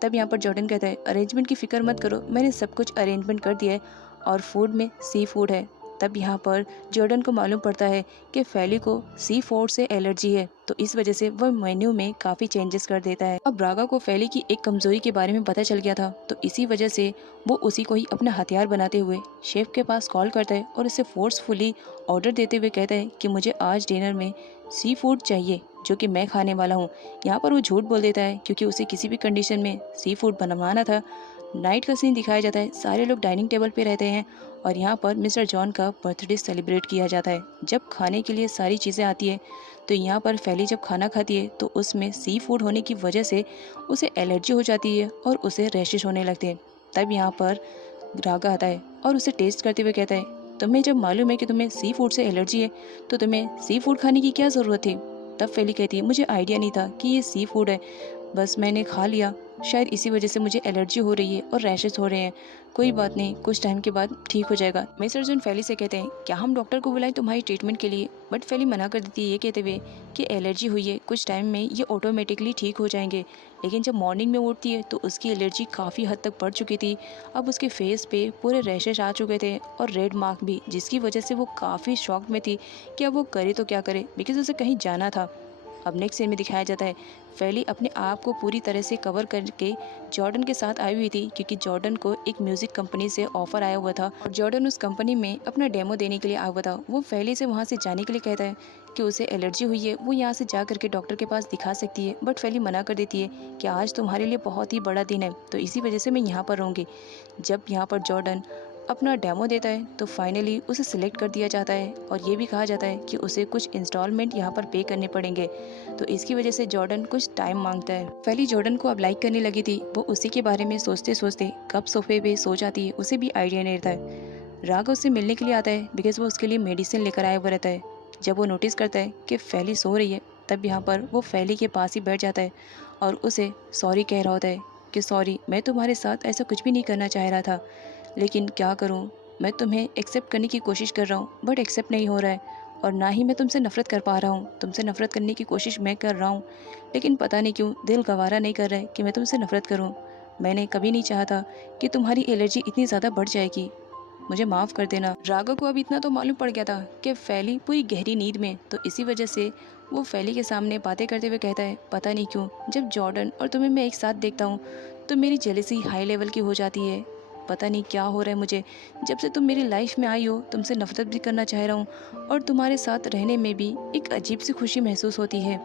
तब यहाँ पर जॉर्डन कहता है, अरेंजमेंट की फिक्र मत करो, मैंने सब कुछ अरेंजमेंट कर दिया है और फूड में सी फूड है। तब यहाँ पर जॉर्डन को मालूम पड़ता है कि फैली को सी फूड से एलर्जी है, तो इस वजह से वह मेन्यू में काफ़ी चेंजेस कर देता है। अब रागा को फैली की एक कमजोरी के बारे में पता चल गया था, तो इसी वजह से वो उसी को ही अपना हथियार बनाते हुए शेफ के पास कॉल करता है और उसे फोर्सफुली ऑर्डर देते हुए कहता है कि मुझे आज डिनर में सी फूड चाहिए जो कि मैं खाने वाला हूँ। यहाँ पर वो झूठ बोल देता है क्योंकि उसे किसी भी कंडीशन में सी फूड बनवाना था। नाइट का सीन दिखाया जाता है, सारे लोग डाइनिंग टेबल पे रहते हैं और यहाँ पर मिस्टर जॉन का बर्थडे सेलिब्रेट किया जाता है। जब खाने के लिए सारी चीज़ें आती है तो यहाँ पर फैली जब खाना खाती है तो उसमें सी फूड होने की वजह से उसे एलर्जी हो जाती है और उसे रैशेस होने लगते हैं। तब यहाँ पर रागा आता है और उसे टेस्ट करते हुए कहता है, तुम्हें जब मालूम है कि तुम्हें सी फूड से एलर्जी है तो तुम्हें सी फूड खाने की क्या ज़रूरत थी? तब फैली कहती है, मुझे आइडिया नहीं था कि ये सी फूड है, बस मैंने खा लिया, शायद इसी वजह से मुझे एलर्जी हो रही है और रैशेस हो रहे हैं। कोई बात नहीं, कुछ टाइम के बाद ठीक हो जाएगा। मिस्टर जॉन फैली से कहते हैं, क्या हम डॉक्टर को बुलाएं तुम्हारी ट्रीटमेंट के लिए? बट फैली मना कर देती है ये कहते हुए कि एलर्जी हुई है, कुछ टाइम में ये ऑटोमेटिकली ठीक हो जाएंगे। लेकिन जब मॉर्निंग में उठती है तो उसकी एलर्जी काफ़ी हद तक बढ़ चुकी थी। अब उसके फेस पे पूरे रैशेस आ चुके थे और रेड मार्क भी, जिसकी वजह से वो काफ़ी शॉक में थी कि अब वो करे तो क्या करे बिकॉज उसे कहीं जाना था। अब नेक्स्ट सीन में दिखाया जाता है फैली अपने आप को पूरी तरह से कवर करके जॉर्डन के साथ आई हुई थी, क्योंकि जॉर्डन को एक म्यूजिक कंपनी से ऑफर आया हुआ था और जॉर्डन उस कंपनी में अपना डेमो देने के लिए आया हुआ था। वो फैली से वहाँ से जाने के लिए कहता है कि उसे एलर्जी हुई है, वो यहाँ से जा करके डॉक्टर के पास दिखा सकती है, बट फैली मना कर देती है कि आज तुम्हारे लिए बहुत ही बड़ा दिन है, तो इसी वजह से मैं यहाँ पर रहूँगी। जब यहाँ पर जॉर्डन अपना डेमो देता है तो फाइनली उसे सिलेक्ट कर दिया जाता है और ये भी कहा जाता है कि उसे कुछ इंस्टॉलमेंट यहाँ पर पे करने पड़ेंगे, तो इसकी वजह से जॉर्डन कुछ टाइम मांगता है। पहली जॉर्डन को अब लाइक करने लगी थी, वो उसी के बारे में सोचते सोचते कब सोफे पे सो जाती है, उसे भी आइडिया नहीं रहता है। राघव उससे मिलने के लिए आता है बिकॉज वो उसके लिए मेडिसिन लेकर आया हुआ रहता है। जब वो नोटिस करता है कि फैली सो रही है, तब यहाँ पर वो फैली के पास ही बैठ जाता है और उसे सॉरी कह रहा होता है कि सॉरी, मैं तुम्हारे साथ ऐसा कुछ भी नहीं करना चाह रहा था, लेकिन क्या करूं, मैं तुम्हें एक्सेप्ट करने की कोशिश कर रहा हूं बट एक्सेप्ट नहीं हो रहा है, और ना ही मैं तुमसे नफ़रत कर पा रहा हूं। तुमसे नफ़रत करने की कोशिश मैं कर रहा हूं, लेकिन पता नहीं क्यों दिल गवारा नहीं कर रहा है कि मैं तुमसे नफ़रत करूं। मैंने कभी नहीं चाहा था कि तुम्हारी एलर्जी इतनी ज़्यादा बढ़ जाएगी, मुझे माफ़ कर देना। राघव को अब इतना तो मालूम पड़ गया था कि फैली पूरी गहरी नींद में, तो इसी वजह से वो फैली के सामने बातें करते हुए कहता है पता नहीं क्यों जब जॉर्डन और तुम्हें मैं एक साथ देखता हूँ तो मेरी जेलसी हाई लेवल की हो जाती है। पता नहीं क्या हो रहा है मुझे, जब से तुम मेरी लाइफ में आई हो तुमसे नफरत भी करना चाह रहा हूँ और तुम्हारे साथ रहने में भी एक अजीब सी खुशी महसूस होती है।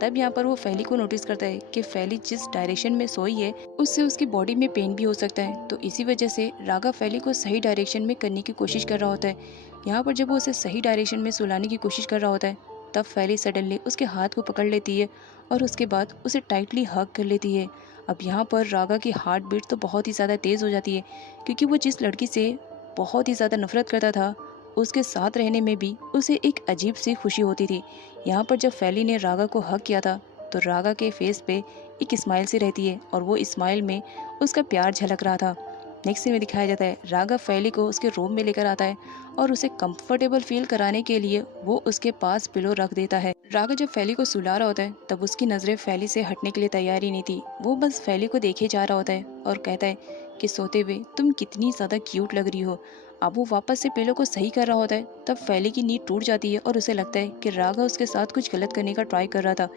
तब यहाँ पर वो फैली को नोटिस करता है कि फैली जिस डायरेक्शन में सोई है उससे उसकी बॉडी में पेन भी हो सकता है, तो इसी वजह से राघव फैली को सही डायरेक्शन में करने की कोशिश कर रहा होता है। यहाँ पर जब वो उसे सही डायरेक्शन में सुलाने की कोशिश कर रहा होता है, तब फैली सडनली उसके हाथ को पकड़ लेती है और उसके बाद उसे टाइटली हग कर लेती है। अब यहाँ पर राघव की हार्ट बीट तो बहुत ही ज़्यादा तेज़ हो जाती है, क्योंकि वो जिस लड़की से बहुत ही ज़्यादा नफरत करता था उसके साथ रहने में भी उसे एक अजीब सी खुशी होती थी। यहाँ पर जब फैली ने रागा को हक किया था तो रागा के फेस पे एक स्माइल सी रहती है और वो स्माइल में उसका प्यार झलक रहा था। नेक्स्ट सीन में दिखाया जाता है रागा फैली को उसके रूम में लेकर आता है और उसे कंफर्टेबल फील कराने के लिए वो उसके पास पिलो रख देता है। रागा जब फैली को सुला रहा होता है तब उसकी नज़रें फैली से हटने के लिए तैयार ही नहीं थी, वो बस फैली को देखे जा रहा होता है और कहता है कि सोते हुए तुम कितनी ज़्यादा क्यूट लग रही हो। अब वो वापस से पिलो को सही कर रहा होता है, तब फैली की नींद टूट जाती है और उसे लगता है कि रागा उसके साथ कुछ गलत करने का ट्राई कर रहा था।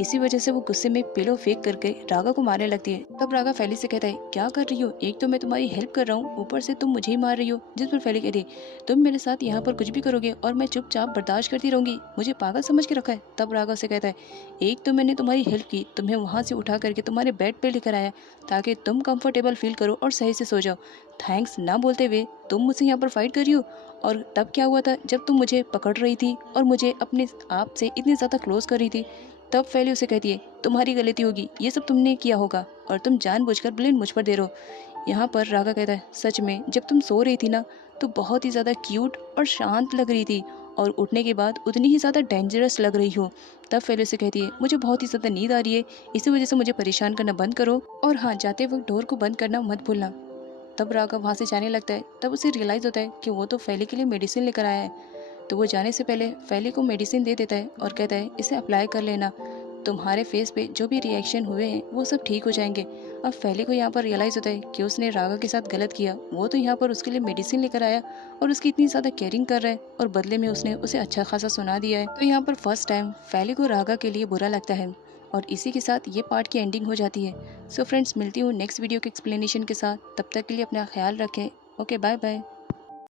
इसी वजह से वो गुस्से में पिलो फेंक करके रागा को मारने लगती है। तब रागा फैली से कहता है क्या कर रही हो, एक तो मैं तुम्हारी हेल्प कर रहा हूँ ऊपर से तुम मुझे ही मार रही हो। जिस पर फैली कहती है तुम मेरे साथ यहाँ पर कुछ भी करोगे और मैं चुपचाप बर्दाश्त करती रहूंगी, मुझे पागल समझ के रखा है। तब रागा से कहता है एक तो मैंने तुम्हारी हेल्प की, तुम्हें वहाँ से उठा करके तुम्हारे बेड पे लेकर आया ताकि तुम कंफर्टेबल फील करो और सही से सो जाओ, थैंक्स ना बोलते हुए तुम मुझसे यहाँ पर फाइट कर रही हो। और तब क्या हुआ था जब तुम मुझे पकड़ रही थी और मुझे अपने आप से इतनी ज़्यादा क्लोज कर रही थी, तब फैली उसे कहती है तुम्हारी गलती होगी, ये सब तुमने किया होगा और तुम जानबूझकर ब्लेम मुझ पर दे रहे हो। यहाँ पर रागा कहता है सच में जब तुम सो रही थी ना तो बहुत ही ज़्यादा क्यूट और शांत लग रही थी और उठने के बाद उतनी ही ज़्यादा डेंजरस लग रही हो। तब फैली उसे कहती है मुझे बहुत ही ज़्यादा नींद आ रही है, इसी वजह से मुझे परेशान करना बंद करो और हाँ, जाते वक्त डोर को बंद करना मत भूलना। तब राघव वहाँ से जाने लगता है, तब उसे रियलाइज़ होता है कि वो तो फैली के लिए मेडिसिन लेकर आया है, तो वो जाने से पहले फैली को मेडिसिन दे देता है और कहता है इसे अप्लाई कर लेना, तुम्हारे फेस पे जो भी रिएक्शन हुए हैं वो सब ठीक हो जाएंगे। अब फैली को यहाँ पर रियलाइज़ होता है कि उसने राघव के साथ गलत किया, वो तो यहाँ पर उसके लिए मेडिसिन लेकर आया और उसकी इतनी ज़्यादा केयरिंग कर रहा है और बदले में उसने उसे अच्छा खासा सुना दिया है। तो यहाँ पर फर्स्ट टाइम फैली को राघव के लिए बुरा लगता है और इसी के साथ ये पार्ट की एंडिंग हो जाती है। सो फ्रेंड्स, मिलती हूँ नेक्स्ट वीडियो के एक्सप्लेनेशन के साथ, तब तक के लिए अपना ख्याल रखें। Okay, bye bye.